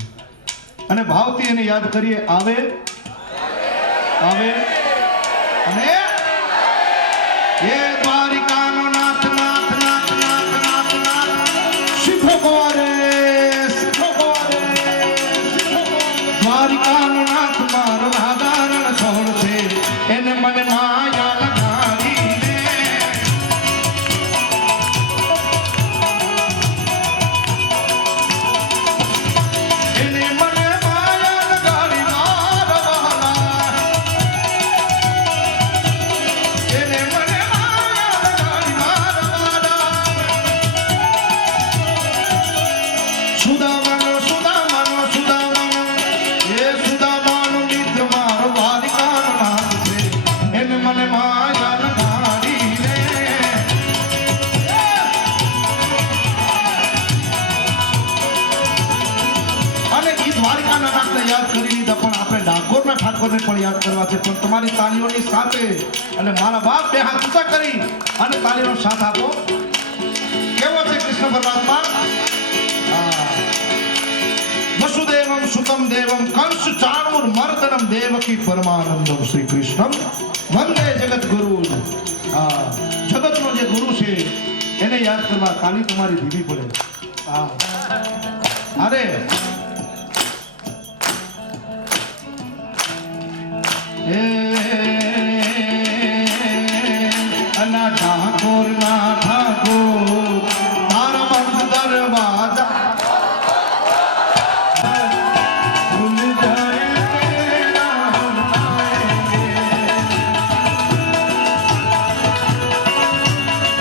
અને ભાવથી એને યાદ કરીએ, આવે આવે અને એ દ્વારિકાનો નાથ નાથ નાથ નાથ નાથ નાથ શીખો કવારે, શીખો કવારે, દ્વારિકાનો નાથ મારો સાધારણ છોડ છે, એને મને માયા લગાડી રે, એને મને માયા લગાડી મારા વાલા, એને મને માયા લગાડી મારા વાલા, સુદામાનો સુદામાનો સુદામાનો, એ સુદામાનો મિત્ર મારો દ્વારિકાનો નાથ છે, એને મને માયા લગાડી રે, અને એ દ્વારિકાના નાથને યાદ કરી લીધા, પણ આપણે ડાકોરના ઠાકોરને પણ યાદ કરવા છે, પણ તમારી તાળીઓની સાથે અને મારા બાપ બે હાથ ઊંચા કરી અને તાળીનો સાથ આપો. કેવો છે કૃષ્ણ પરમાત્મા? વસુદેવમ સુતમ દેવમ કંસ ચાણૂર મર્દનમ દેવકી પરમાનંદમ શ્રી કૃષ્ણમ વંદે જગત ગુરુ. જગતનો જે ગુરુ છે એને યાદ કરવા તાળી તમારી ધીમી પડે. અરે અના ઠાકોર ના ઠાકોર તારા બંધ દરવાજા ખુલ જાય તેરા હમ આએંગે.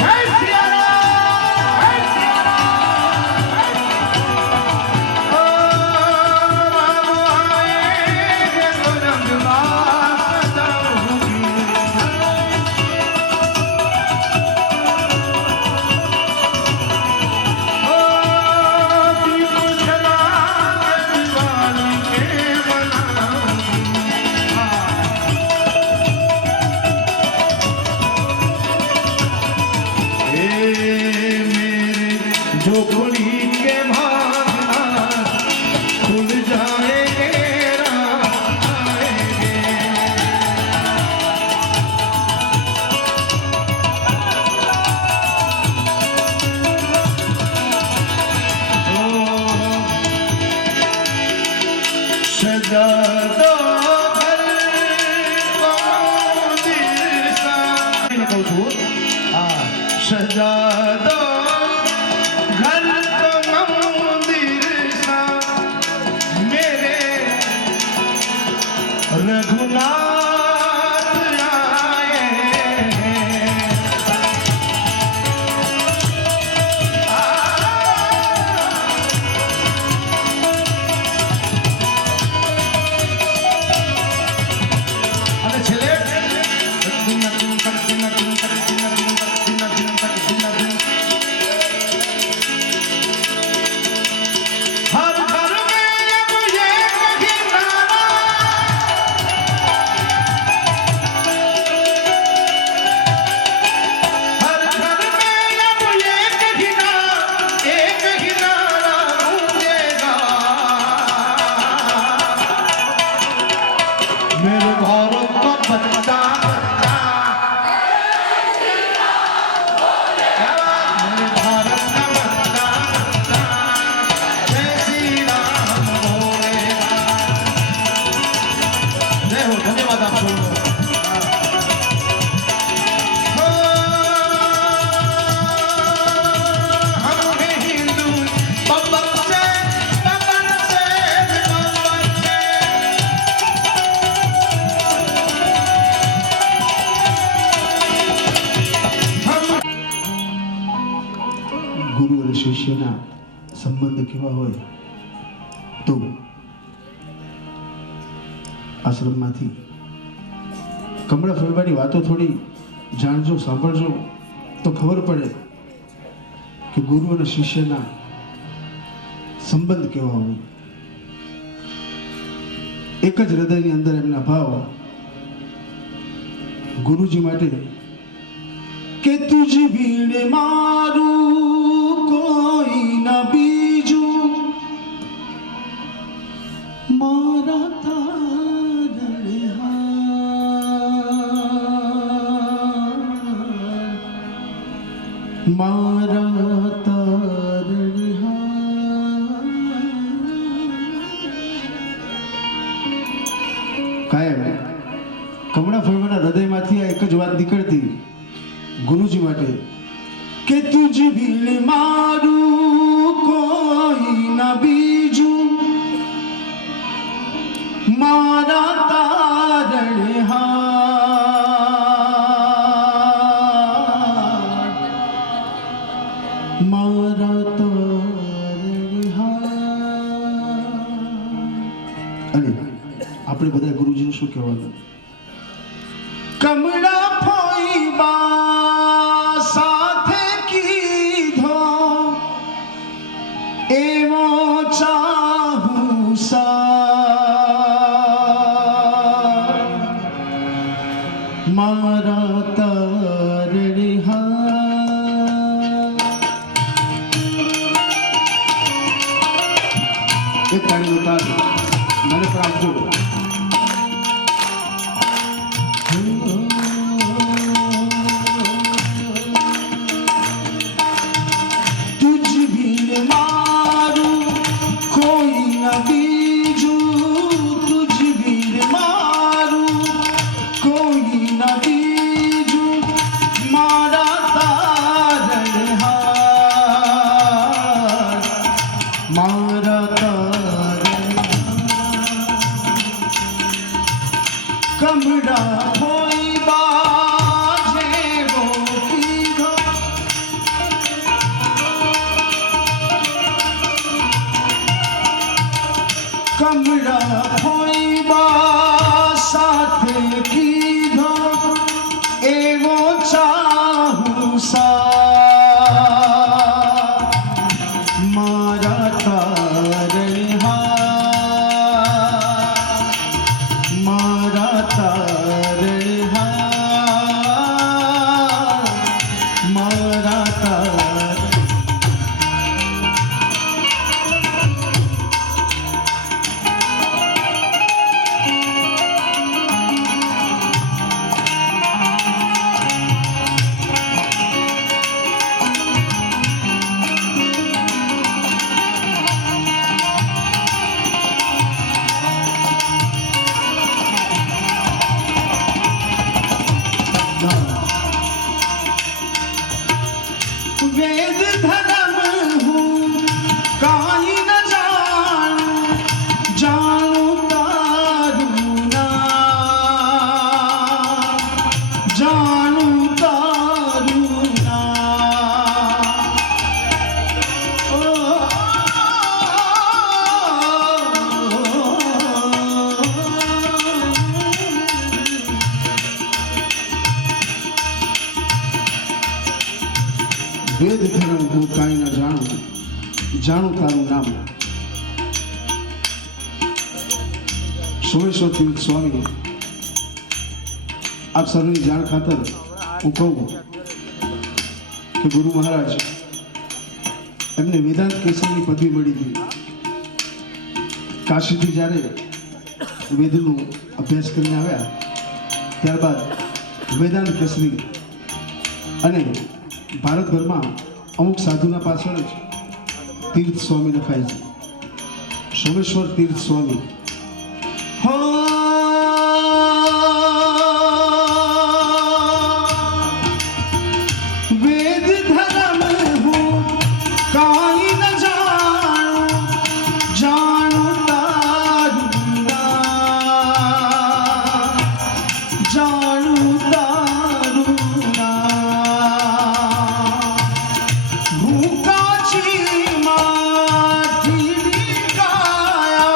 હે સિયારા, હે સિયારા, ઓ રામ આએંગે તો રંગવા સજાઉંગી. झोपड़ी के भागना खुल जाएंगे रात आएंगे. सजा दो घर को मंदिर सा मेरे रघुनाथ आए हैं। અને છેલ્લે हर घर में अब ये कहीं नारा हर घर में अब ये कहीं एक ही नारा गूंजेगा मेरे भारत का बच्चा धन्यवाद आप सबको। हम हिंदू बब्बर से ગુરુ અને શિષ્યના સંબંધ કેવા હોય તો આશ્રમમાંથી કમળા ફરવાની વાતો થોડી જાણજો સાંભળજો તો ખબર પડે કે ગુરુ અને શિષ્યના સંબંધ કેવા હોય એક જ હૃદયની અંદર એમના ભાવ ગુરુજી માટે કે તુજ ભીડ મારું કોઈ ના બીજું મારા મારા કાયમ કમળા ફરવાના હૃદયમાંથી આ એક જ વાત નીકળતી ગુરુજી માટે કે તુજ ભીલ મારું કોઈ ના બીજું મારા તારણ મારા તારણ અને આપણે બધા ગુરુજીને શું કહેવાનું કમળા ફોઈબા સાથે કીધો એવો ચાહું સા મારા તારણ એક તાળી ઉતાર મને પણ આપજો કમળા હોય બાજે વો કીધો કમળા હોય બા સાથે કીધો એવો ચાહું સા મારા તારણ મારા તારણ મારા તારણ वेद धर्म हूँ काई न जानू जानू तारू नाम जानू तारू नाम વેદ ધર્મ હું કાંઈ ન જાણું જાણું તારું નામ સોમેશ્વર તીર્થ સ્વામી આપ સર્વની જાણ ખાતર હું કહું કે ગુરુ મહારાજ એમને વેદાંત કેસરીની પદવી મળી હતી કાશીથી જ્યારે વેદનું અભ્યાસ કરીને આવ્યા ત્યારબાદ વેદાંત કેસરી અને ભારતભરમાં અમુક સાધુના પાછળ જ તીર્થ સ્વામી લખાય છે સોમેશ્વર તીર્થ સ્વામી वेद धर्म हूँ काई न जानू जानू तारू नाम जानू तारू नाम भूखा छी माटी काया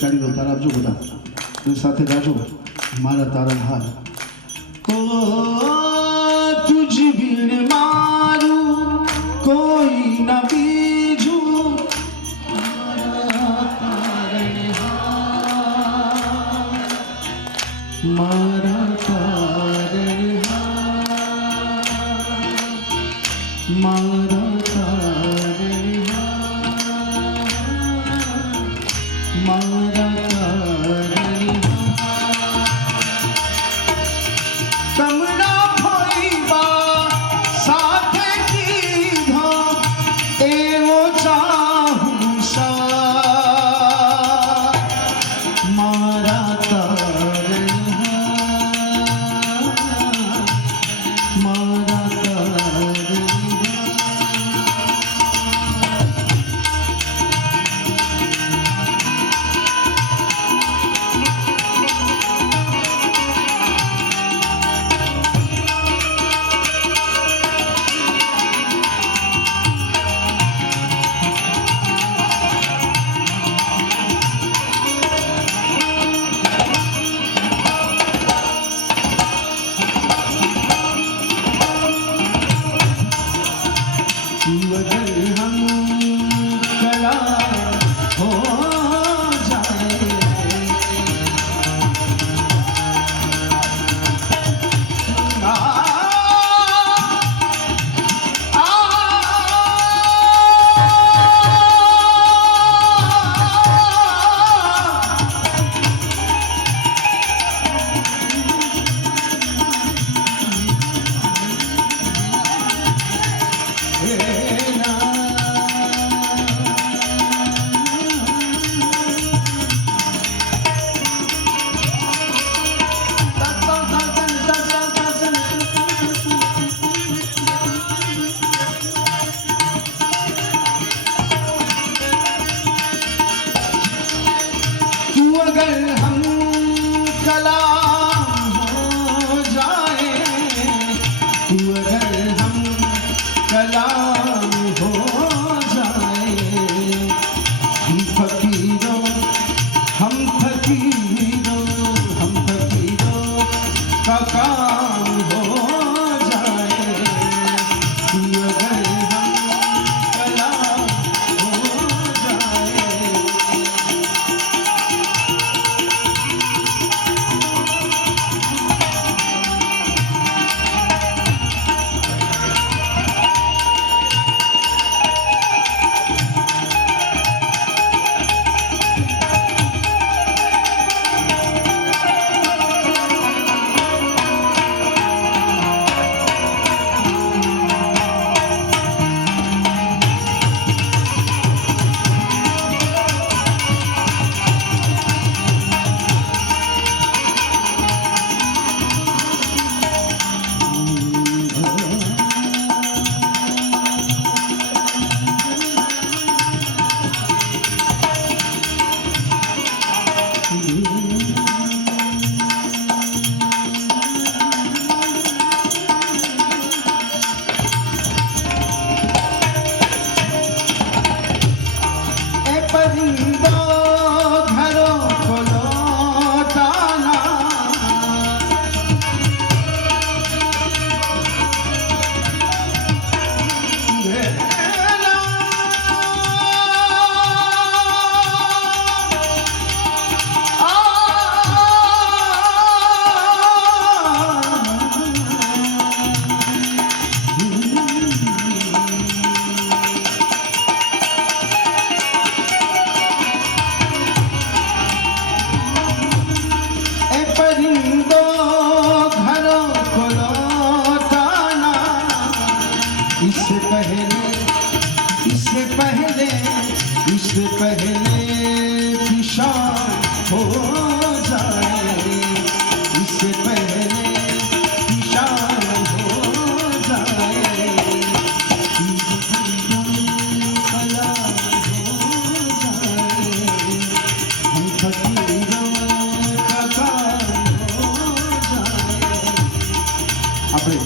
કાઢી દો તારા આપજો બધા અને સાથે ગાજો મારા તારા હાર ઓ તુજ બિન મારું કોઈ ન બીજું મારા તારણહાર મારા તારણહાર મારા કમળા ભોઈબા સાથે કીધો એવો ચાહું સા મારા તારણહાર મારા તારણહાર अगर हम कला हो जाए अगर हम कलाम हो जाए तू अगर हम कलाम हो जाए हम फकीरों का काम हो जाए तू अगर हम कलाम हो जाए इससे पहले कि शाम हो जाए इससे पहले कि शाम हो जाए कला हो जाए हम फकीरों का काम हो जाए આપણે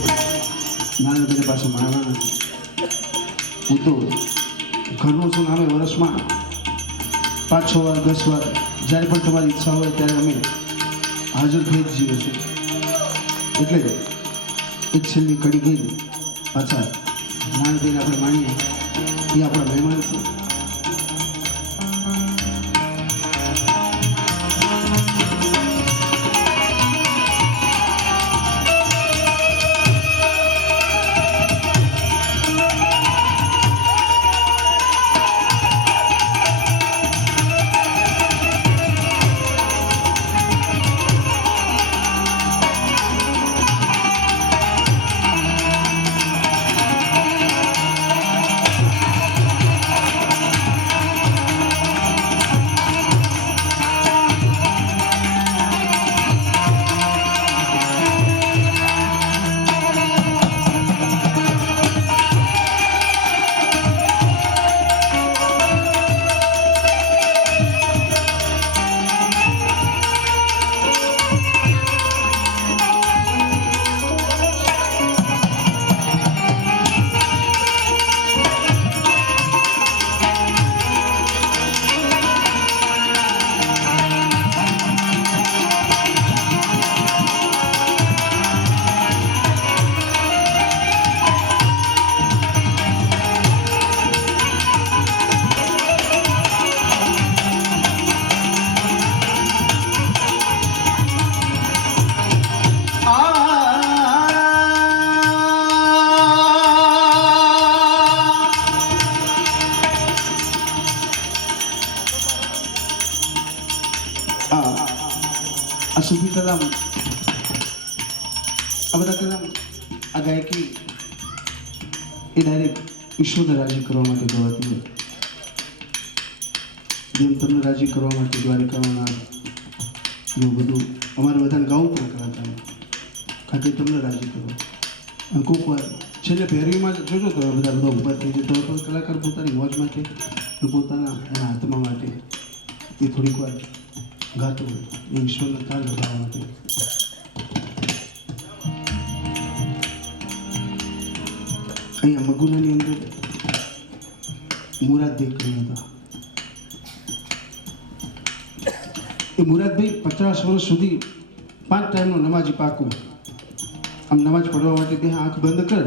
નાના પાસે મારવાના હું તો ઘરનું છું નામે વર્ષમાં 5-6 વાર 10 વાર જ્યારે પણ તમારી ઈચ્છા હોય ત્યારે અમે હાજર થઈ જ જઈએ છીએ. એટલે એક છેલ્લી કડી ગઈ પાછા નાનભાઈને આપણે માણીએ એ આપણા મહેમાન છે. આ સુફી કલામ આ બધા કલામ આ ગાયકી એ ડાયરેક્ટ ઈશ્વરને રાજી કરવા માટે ગવાતી હોય. જેમ તમને રાજી કરવા માટે દ્વારિકામાં એવું બધું અમારે બધાને ગાવું પણ કલાકાર કારણ કે તમને રાજી કરવા. અને કોઈક વાર છેલ્લે પહેરવીમાં જોજો તમે બધા ઊભા થઈ જાય તો પણ કલાકાર પોતાની મોજ માટે પોતાના એના આત્મા માટે એ થોડીક વાર ગાતો હોય એ ઈશ્વરને તાલ લગાવવા માટે. અહીંયા મગુનાની અંદર મુરાદભાઈ કર્યા હતા. એ મુરાદભાઈ 50 વર્ષ સુધી 5 ટાઈમનો નમાજી પાકું. આમ નમાજ પડવા માટે બે આંખ બંધ કરે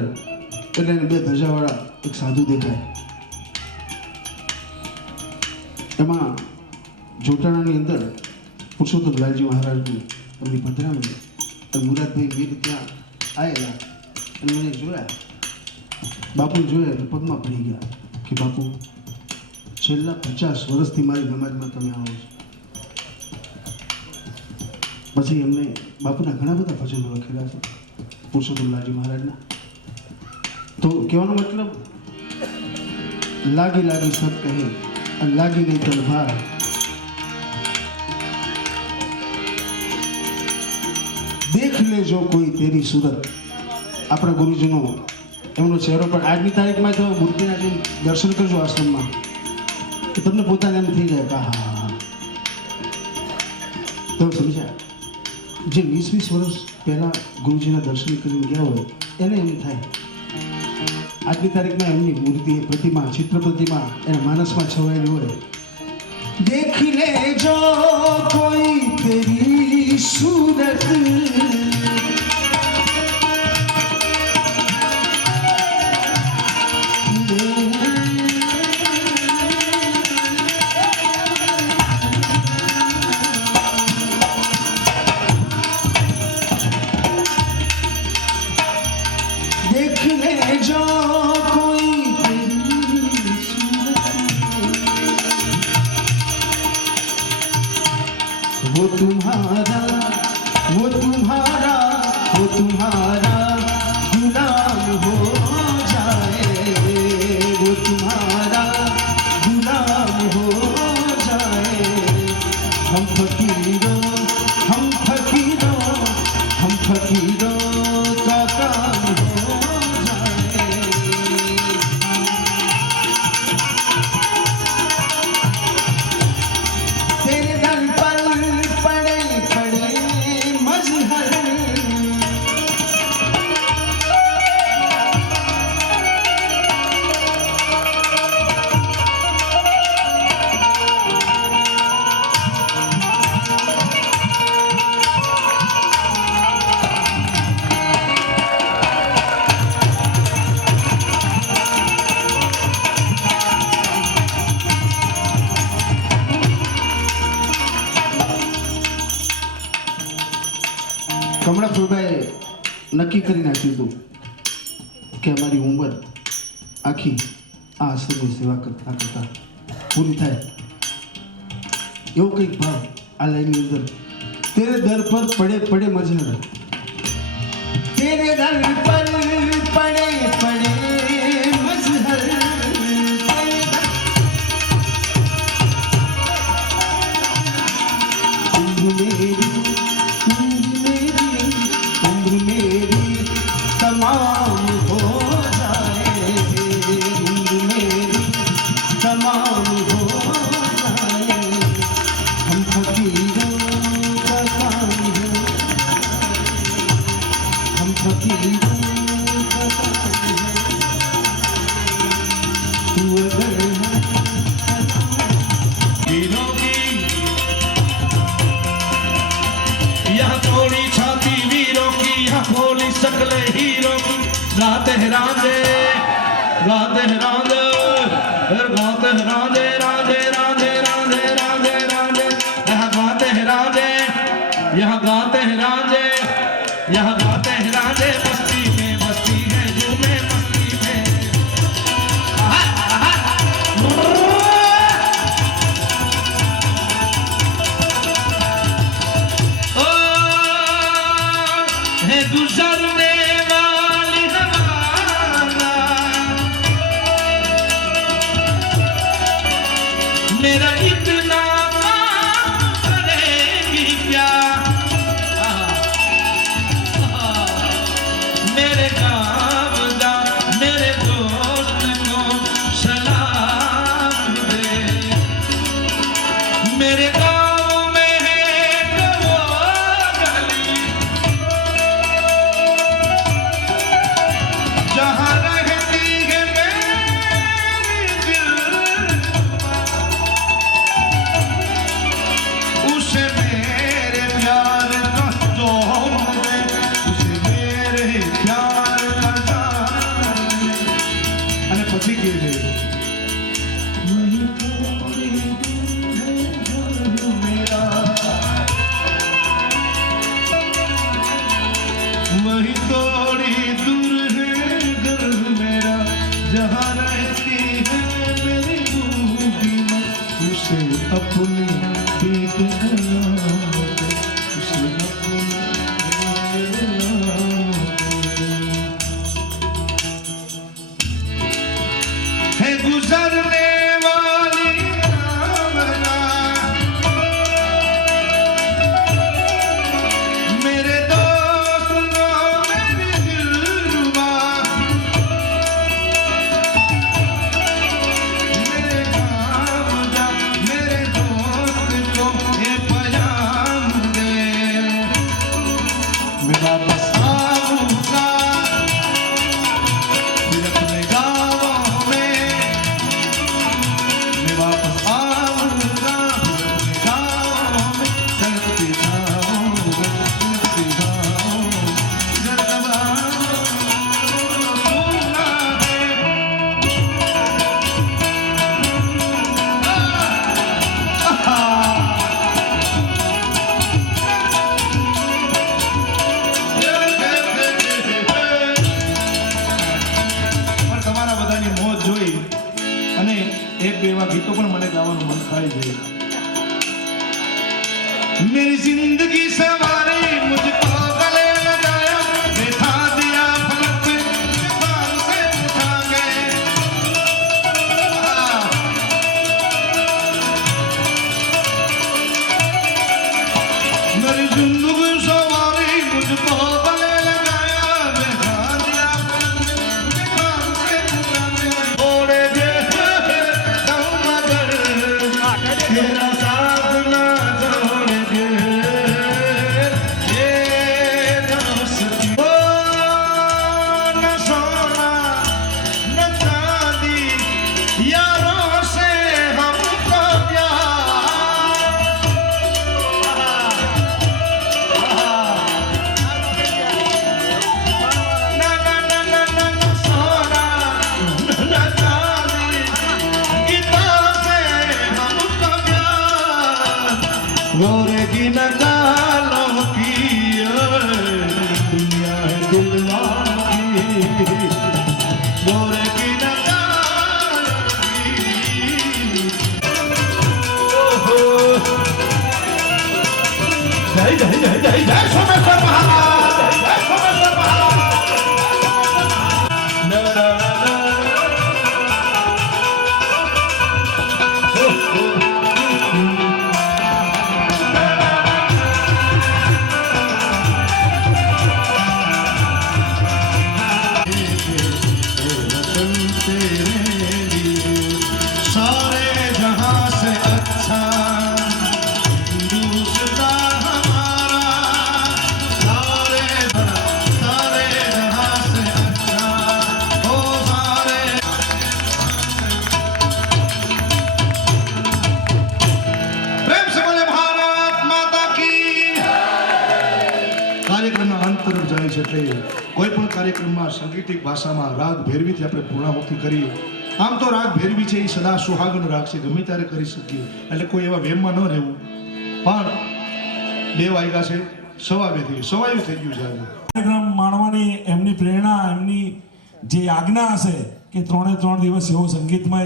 એટલે એને 2 ધજાવાળા એક સાધુ દેખાય. એમાં જોટાણાની અંદર પુરુષોત્તમ લાલજી મહારાજનું એમની પધરામણી અને મુરાદભાઈ વીર ત્યાં આવેલા અને મને જોયા. બાપુ જોયા તો પગમાં પડી ગયા કે બાપુ છેલ્લા 50 વર્ષથી મારી નમાજમાં તમે આવો છો. પછી એમને બાપુના ઘણા બધા ભજનો લખેલા છે પુરુષોત્તમ લાલજી મહારાજના. તો કહેવાનો મતલબ લાગી લાગી સબ કહે અને લાગી નહીં તલવાર. દેખ લે જો કોઈ તેરી સુરત. આપણા ગુરુજીનો એમનો ચહેરો પણ આજની તારીખમાં તો મૂર્તિના જઈને દર્શન કરજો આશ્રમમાં તો તમને પોતાને એમ થઈ જાય કે હા તો સમજ્યા. જે 20 વર્ષ પહેલાં ગુરુજીના દર્શન કરીને ગયા હોય એને એમ થાય આજની તારીખમાં એમની મૂર્તિ પ્રતિમા ચિત્ર પ્રતિમા એના માનસમાં છવાયેલી હોય. દેખ લે જો કોઈ તેરી સુરત वो तुम्हारा गुलाम हो जाए. वो तुम्हारा गुलाम हो जाए. हम फकीरों का काम हो जाए. तेरे दर पर पड़े मजहर કમળાફુરભાઈએ નક્કી કરી નાખ્યું હતું કે અમારી ઉંમર આખી આ આશ્રમની સેવા કરતા કરતા પૂરી થાય એવો કંઈક ભાવ આ લાઈનની અંદર તેરે દર પર પડે પડે મજહર તેરે દર પર પડે પડે મજહર उम्र मेरी तमाम हो जाए उम्र मेरी तमाम हो जाए हम फकीरों का काम है हम फकीरों का काम है तू अगर हीरों की यहाँ थोड़ी छाती वीरों की यहाँ भोली शकले हीरों की गाते हैं राधे गाते हैं राधे फिर गाते हैं राधे राधे राधे राधे राधे राधे यहाँ गाते हैं राधे यहाँ गाते हैं राधे यहाँ गाते हैं राधे बस्ती है झूमे मस्ती में ओ है गुजरने वाली हमारा मेरा इतना करेगी क्या मेरे गाँव जा मेरे दोस्त को सलाम दे मेरे गाँव में है वो गली जहाँ रहती है मेरी दिलरुबा उसे मेरे प्यार का जोर दे उसे मेरे प्यार का जान दे અને પછી કે છે वही थोड़ी दूर है घर मेरा वही थोड़ी दूर है घर मेरा जहाँ रहती है मेरी बूढ़ी माँ उसे अपनी पेट बना दे उसे अपनी पेट बना दे है गुजरने वाली कामना मेरे दोस्त नो मेरी दिलरुबा मेरे गाँव जा मेरे दोस्त को ये पैगाम दे मैं वापस आऊँगा फिर अपने गाँव में मैं वापस आऊँगा फिर अपने गाँव में चलते जाऊँगा चलते जाऊँगा जलवा सुनना है પણ તમારા બધાની મોજ જોઈ અને એક બે એવા ગીતો પણ મને ગાવાનું મન થાય છે मेरी जिंदगी सवारी मुझको गले लगाया बैठा दिया पलक पे कान से उठा गए मेरी जिंदगी सवारी मुझको गले लगाया बैठा दिया पलक पे कान से उठा गए छोड़े दे दम मगर तेरा साथ ना छोड़ दे ये दोस्ती ओ न सोना न चांदी यारों से हमको प्यार न सोना न चांदी गीतों से हमको प्यार गोरे की न गालों की જય સોમેશ્વર મહારાજ જય સોમેશ્વર મહારાજ सारे जहां से अच्छा दूसरा हमारा सारे जहां से अच्छा हो सारे प्रेम से बोले भारत माता की કાર્યક્રમના અંત તરફ જાય છે એટલે કોઈ પણ કાર્યક્રમમાં સંગીતિક ભાષામાં રાગ ભેરવીથી આપણે પૂર્ણાહુતિ કરીએ આમ તો રાગ ભેરવી છે એ સદા સુહાગનો રાગ છે ગમે ત્યારે કરી શકીએ એટલે કોઈ એવા વેમમાં ન રહેવું પણ 2 વાગ્યા છે 2:15 સવાયું થઈ ગયું છે કાર્યક્રમ માણવાની એમની પ્રેરણા એમની જે આજ્ઞા હશે કે 3 દિવસ એવો સંગીતમય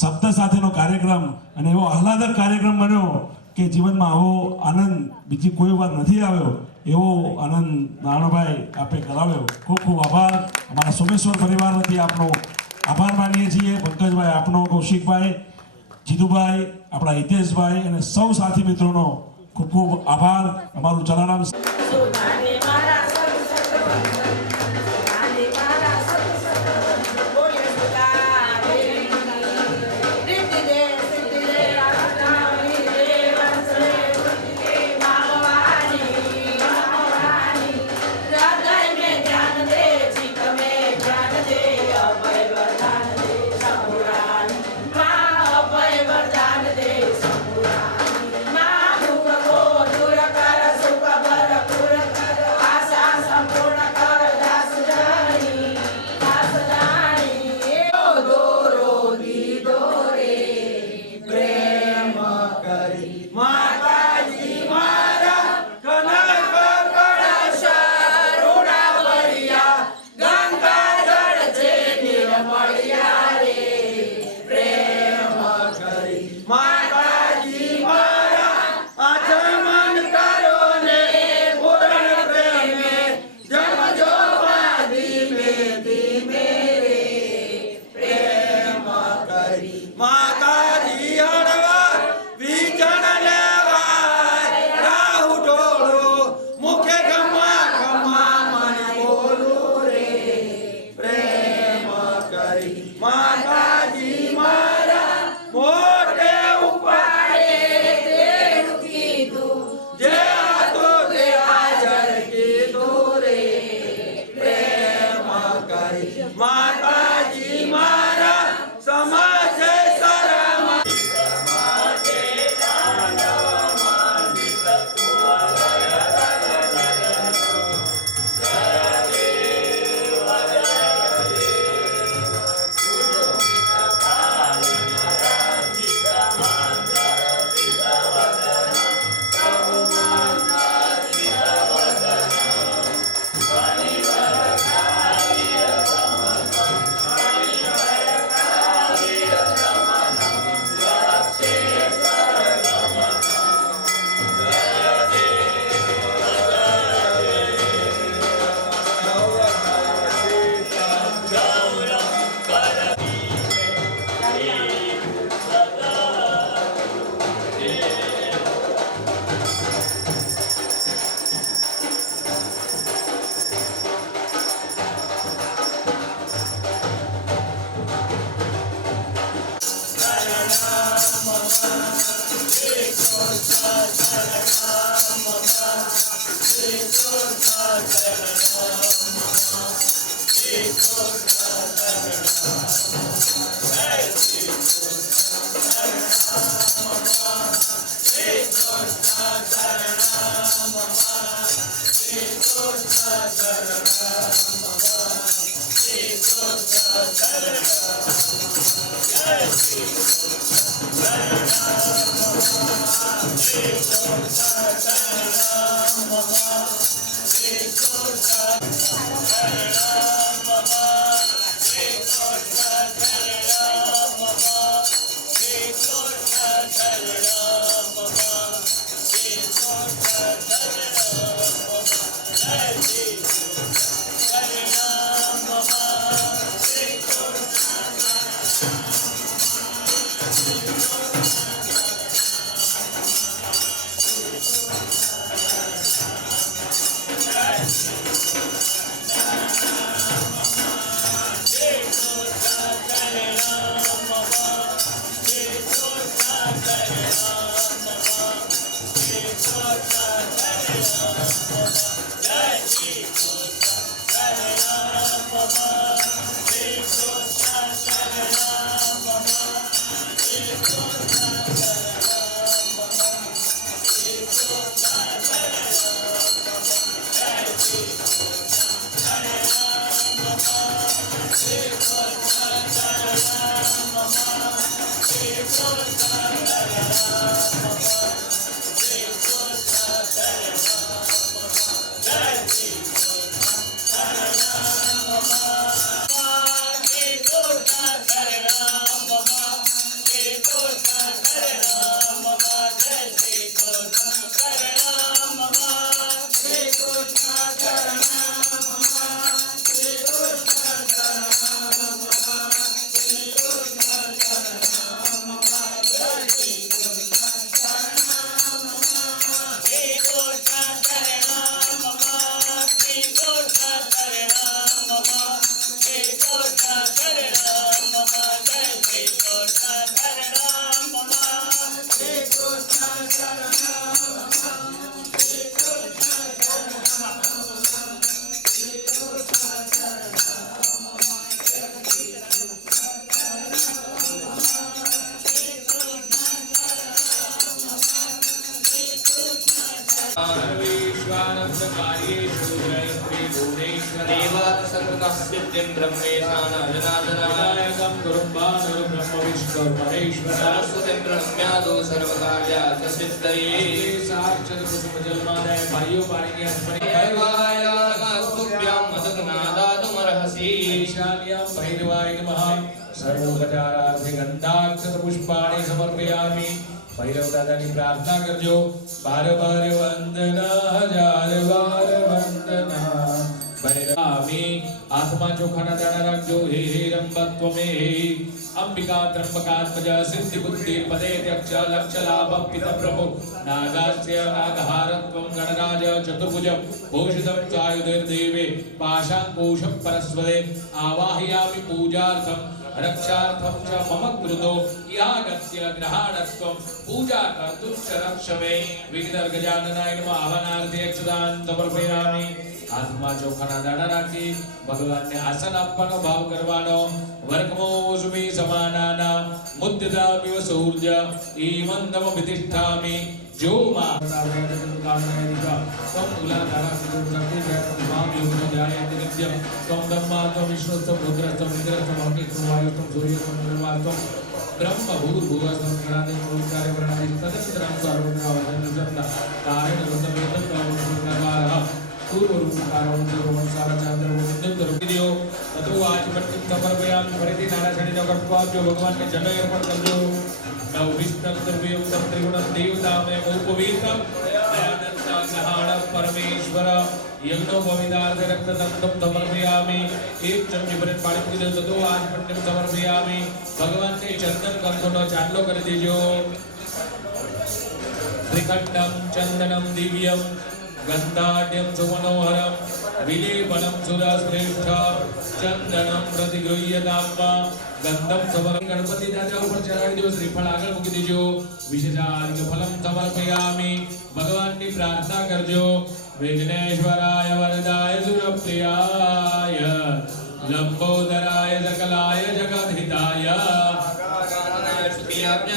શબ્દ સાથેનો કાર્યક્રમ અને એવો આહલાદક કાર્યક્રમ બન્યો કે જીવનમાં આવો આનંદ બીજી કોઈ વાર નથી આવ્યો એવો આનંદ નારણભાઈ આપે કરાવ્યો ખૂબ ખૂબ આભાર અમારા સોમેશ્વર પરિવાર વતી આપનો આભાર માનીએ છીએ પંકજભાઈ આપનો કૌશિકભાઈ જીતુભાઈ આપણા હિતેશભાઈ અને સૌ સાથી મિત્રોનો ખૂબ ખૂબ આભાર અમારું જલારામ સુધાને મારા સુધાને મારા બોલે સુધાને રીતિ દે સિદ્ધિ દે આનાની દે વંશલે દે ભગવાની હૃદય में ध्यान दे चित्त में ध्यान दे अभय वरदान दे संपुराणी मां अभय वरदान दे संपुराणी मां दुख को दूर कर सुख भरपूर कर आशा संपूर्ण कर दास जानी દોરો દીધો રે પ્રેમ કરી માતાજી મારા કનક કળશ ઋણાવરિયા ગંગા જળ છે નિર્મળિયા રે પ્રેમ કરી માતાજી મારા આચમન કરો ને પૂર્ણ પ્રેમે જમજો ધીમે ધીમે રે પ્રેમ કરી માતાજી હળવા વિજણ લેવાય રાહુ ઢોળો મુખે ગમા ગમા મને બોલું રે પ્રેમ કરી માતાજી મારા મોઢે ઉપાડે તેનું કીધું જે હતો તે હાજર કીધું રે પ્રેમ કરી માતાજી મારા સમાજે શરમ Jai देवात्सङ्गसिद्धिं सरस्वतीं प्रणम्यादो सर्वकार्यार्थ सिद्धये देवायास्तुभ्यां मदगनादातुमर्हसि सर्वोपचारार्थे गंधाक्षतपुष्पाणि समर्पयामि। भैरव दादाની પ્રાર્થના કરજો। બાર બાર વંદના હજાર વાર વંદના ભૈરવામી। આત્મા ચોખાના દાણા રાખજો। હે હે રંબત્વમે અંબિકા ત્રંબકાત્મજા સિદ્ધિ બુદ્ધિ પદે ત્યક્ષ લક્ષ લાભ પિત પ્રભુ નાગાસ્ય નાગહારત્વમ ગણરાજ ચતુર્ભુજમ ભૂષિતમ ચાયુર્દેવે પાશાંકુશમ પરસ્વદે આવાહયામિ પૂજાर्थम रक्षार्थम च मम कृतो यागस्य ग्रहाणत्वं पूजा कर्तुं च रक्षमे। विघ्न गजाननाय नमः। आह्वानार्थे अक्षदान समर्पयामि। हाथમાં ચોખાના દાણા રાખી ભગવાનને આસન આપવાનો ભાવ કરવાનો। વર્ગમોષુમિ સમાનાના મુદ્દદામિવ સૂર્ય ઈમંદમ વિતિષ્ઠામિ। જો માં કામનાયિકા તમ ઉલાધારા સિદ્ધંતિ ભગવાન યોગ જાયતે નિત્યમ તમ ધમ્માત્મ વિષ્ણુત્વ રુદ્રત્વ ઇન્દ્રત્વ અગ્નિત્વ વાયુત્વ સૂર્યત્વ નિર્વાત્વ ब्रह्म भूर्भुवस्वं गणादि मूलकार्य वर्णादि तदनन्तरं सर्वज्ञावधं जन्म कारेण रुद्रवेदं कामोषकारः पूर्वरूपकारं सर्ववंशाचार्यवंदो ततो आचमन्तं समर्पयामि। फरीથી નાના છડીનો કટકો આપજો। ભગવાનને જનોઈ અર્પણ કરજો। નવ વિષ્ણુ દ્રવ્યયુક્તમ ત્રિગુણમ દેવતામય ઉપવીતમ દયાનંદ ગ્રહાણ પરમેશ્વર यज्ञोपवितार्थे रक्ततंत्रं समर्पयामि। एक चमची भरीને પાણી મૂકી દો। તો આચમન્યમ સમર્પયામિ। ભગવાનને ચંદન કંકુનો ચાંદલો કરી દેજો। त्रिकण्डं चन्दनं दिव्यं गन्धाढ्यं सुमनोहरं विलेपनं सुरश्रेष्ठ चंदनं प्रतिगृह्यताम् गंधम समर्पयामि। गणपति दादा ऊपर चढ़ावी दो। श्रीफल आगे मूकी दीजो। विशेषार्घ्य फलम समर्पयामि। भगवान की प्रार्थना करजो। विघ्नेश्वराय वरदाय सुरप्रियाय लंबोदराय सकलाय जगद्हिताय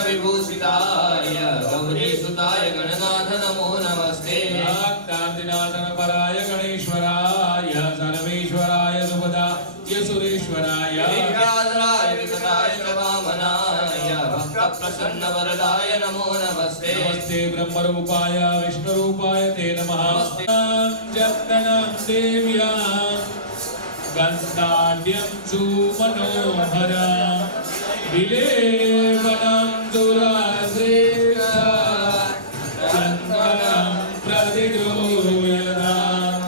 विभूषिताय गौरीसुताय गणनाथ नमो नमस्ते। भक्तादिनाथन पराय गणेश्वराय सर्वेश्वराय सुपदाय सुरेश्वराय विघ्नाधराय विकटाय च वामनाय भक्त प्रसन्न वरदाय नमो नमस्ते। नमस्ते ब्रह्मरूपाय विष्णुरूपाय ते नमः। चन्दनं देव्यां गन्धाढ्यं सुमनोहरं विलेपनं सुरश्रेष्ठ चन्दनं प्रतिगृह्यताम्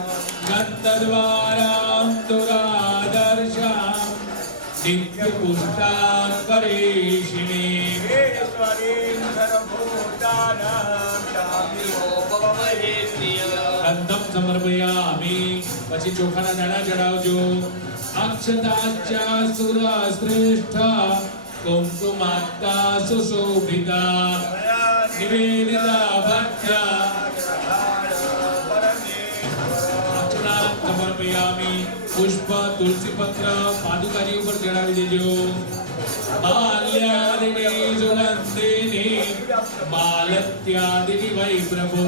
ગંધમ સમર્પયામિ. પછી ચોખાના દાણા ચડાવજો. અક્ષતાચ્યા સુરા શ્રેષ્ઠ કુમકુમાત્તા સુશોભિતા નિવેદિતા ભક્ત્યા અર્ચના સમર્પયામિ. પુષ્પ તુલસી પત્ર પાદુકાની ઉપર ચડાવી દેજો. માલ્યાદિની સુગંધિની માલત્યાદિની વૈ પ્રભો.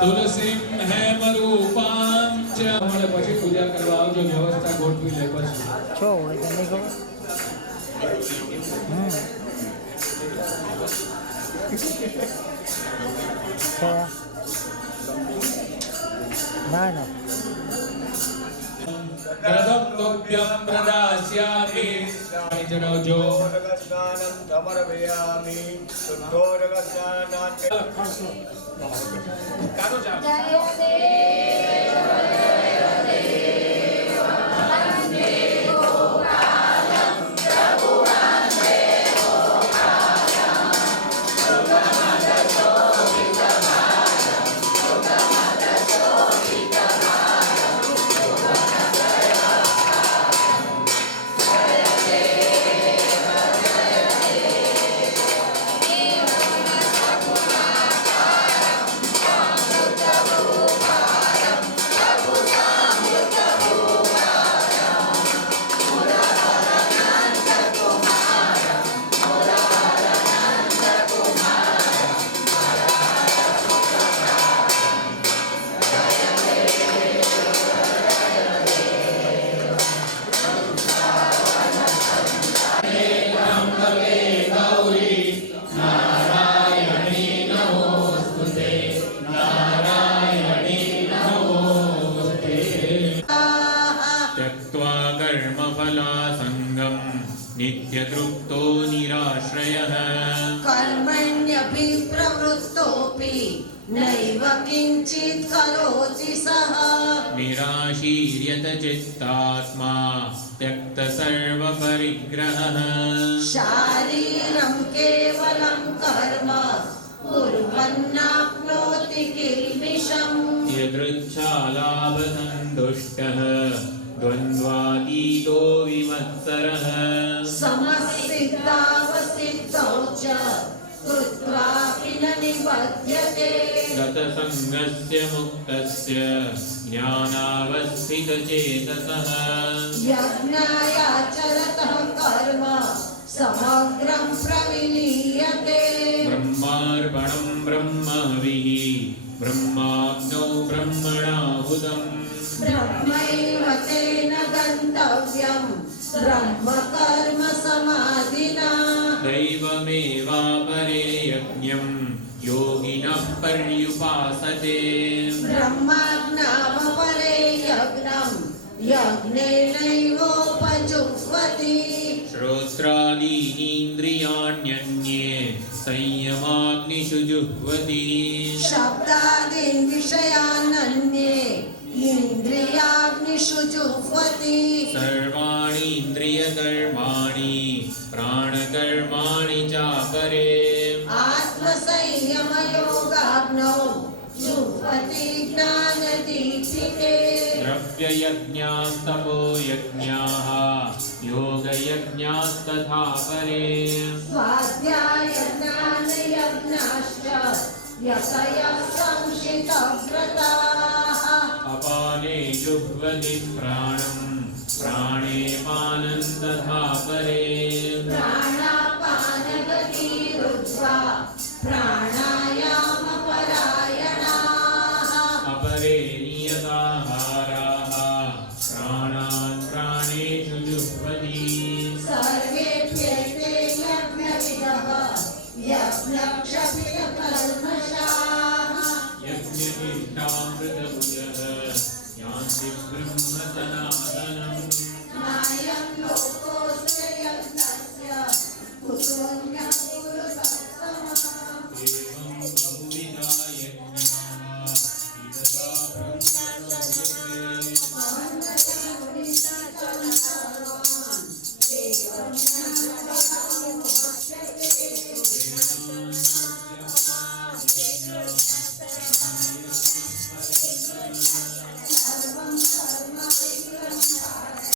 તુલસીમ હેમરૂપાં ચ. મને પછી પૂજા કરવા આવજો. વ્યવસ્થા ગોઠવી લે પછી. છો હોય તો નહીં ખબર ના ના પ્રદપ્તોભ્યં પ્રદાસ્યામિ. ચડાવજો. કાનો ચાપ. नित्यतृप्तो निराश्रयः कर्मण्यभिप्रवृत्तोऽपि नैव किञ्चित् करोति सः निराशीर्यत चित्तात्मा त्यक्त सर्वपरिग्रहः शारीरं केवलं कर्म कुर्वन्नाप्नोति किल्बिषम् यदृच्छालाभसन्तुष्टः द्वन्द्वातीतो विमत्सरः समसिद्धावसिद्धौ च कृत्वापि न निबध्यते गतसङ्गस्य मुक्तस्य ज्ञानावस्थितचेतसः यज्ञायाचरतः कर्म समग्रं प्रविलीयते ब्रह्मार्पणं ब्रह्मविः ब्रह्माग्नौ ब्रह्मणाहुतम् ब्रह्मैव तेन गन्तव्यं ब्रह्मकर्म समाधिना दैवमेवापरे यज्ञं योगिनः पर्युपासते ब्रह्माज्ञामपरे यज्ञं यज्ञेनैवोपजुह्वति श्रोत्रादीनीन्द्रियाण्यन्ये संयमाग्निषु जुह्वति शब्दादीन् विषयानन्ये इन्द्रियाग्निषु जुह्वति सर्वाणि इन्द्रियकर्माणि प्राणकर्माणि चापरे आत्मसंयमयोगाग्नौ जुह्वति ज्ञानदीपिते द्रव्ययज्ञास्तपो यज्ञाः योगयज्ञास्तथा परे स्वाध्यायज्ञानयज्ञाश्च यतयः संशितव्रताः अपाने जुह्वति प्राणं प्राणे पानं तथा परे प्राणापानगतिरुद्ध्वा प्राणायामपरायणाः अपरे नियताहाराः प्राणान् प्राणेषु जुह्वति सर्वेऽप्येते यज्ञविदः यज्ञक्षपितकल्मषाः यज्ञनिष्ठामृतभुजः यान्ति ब्रह्मसना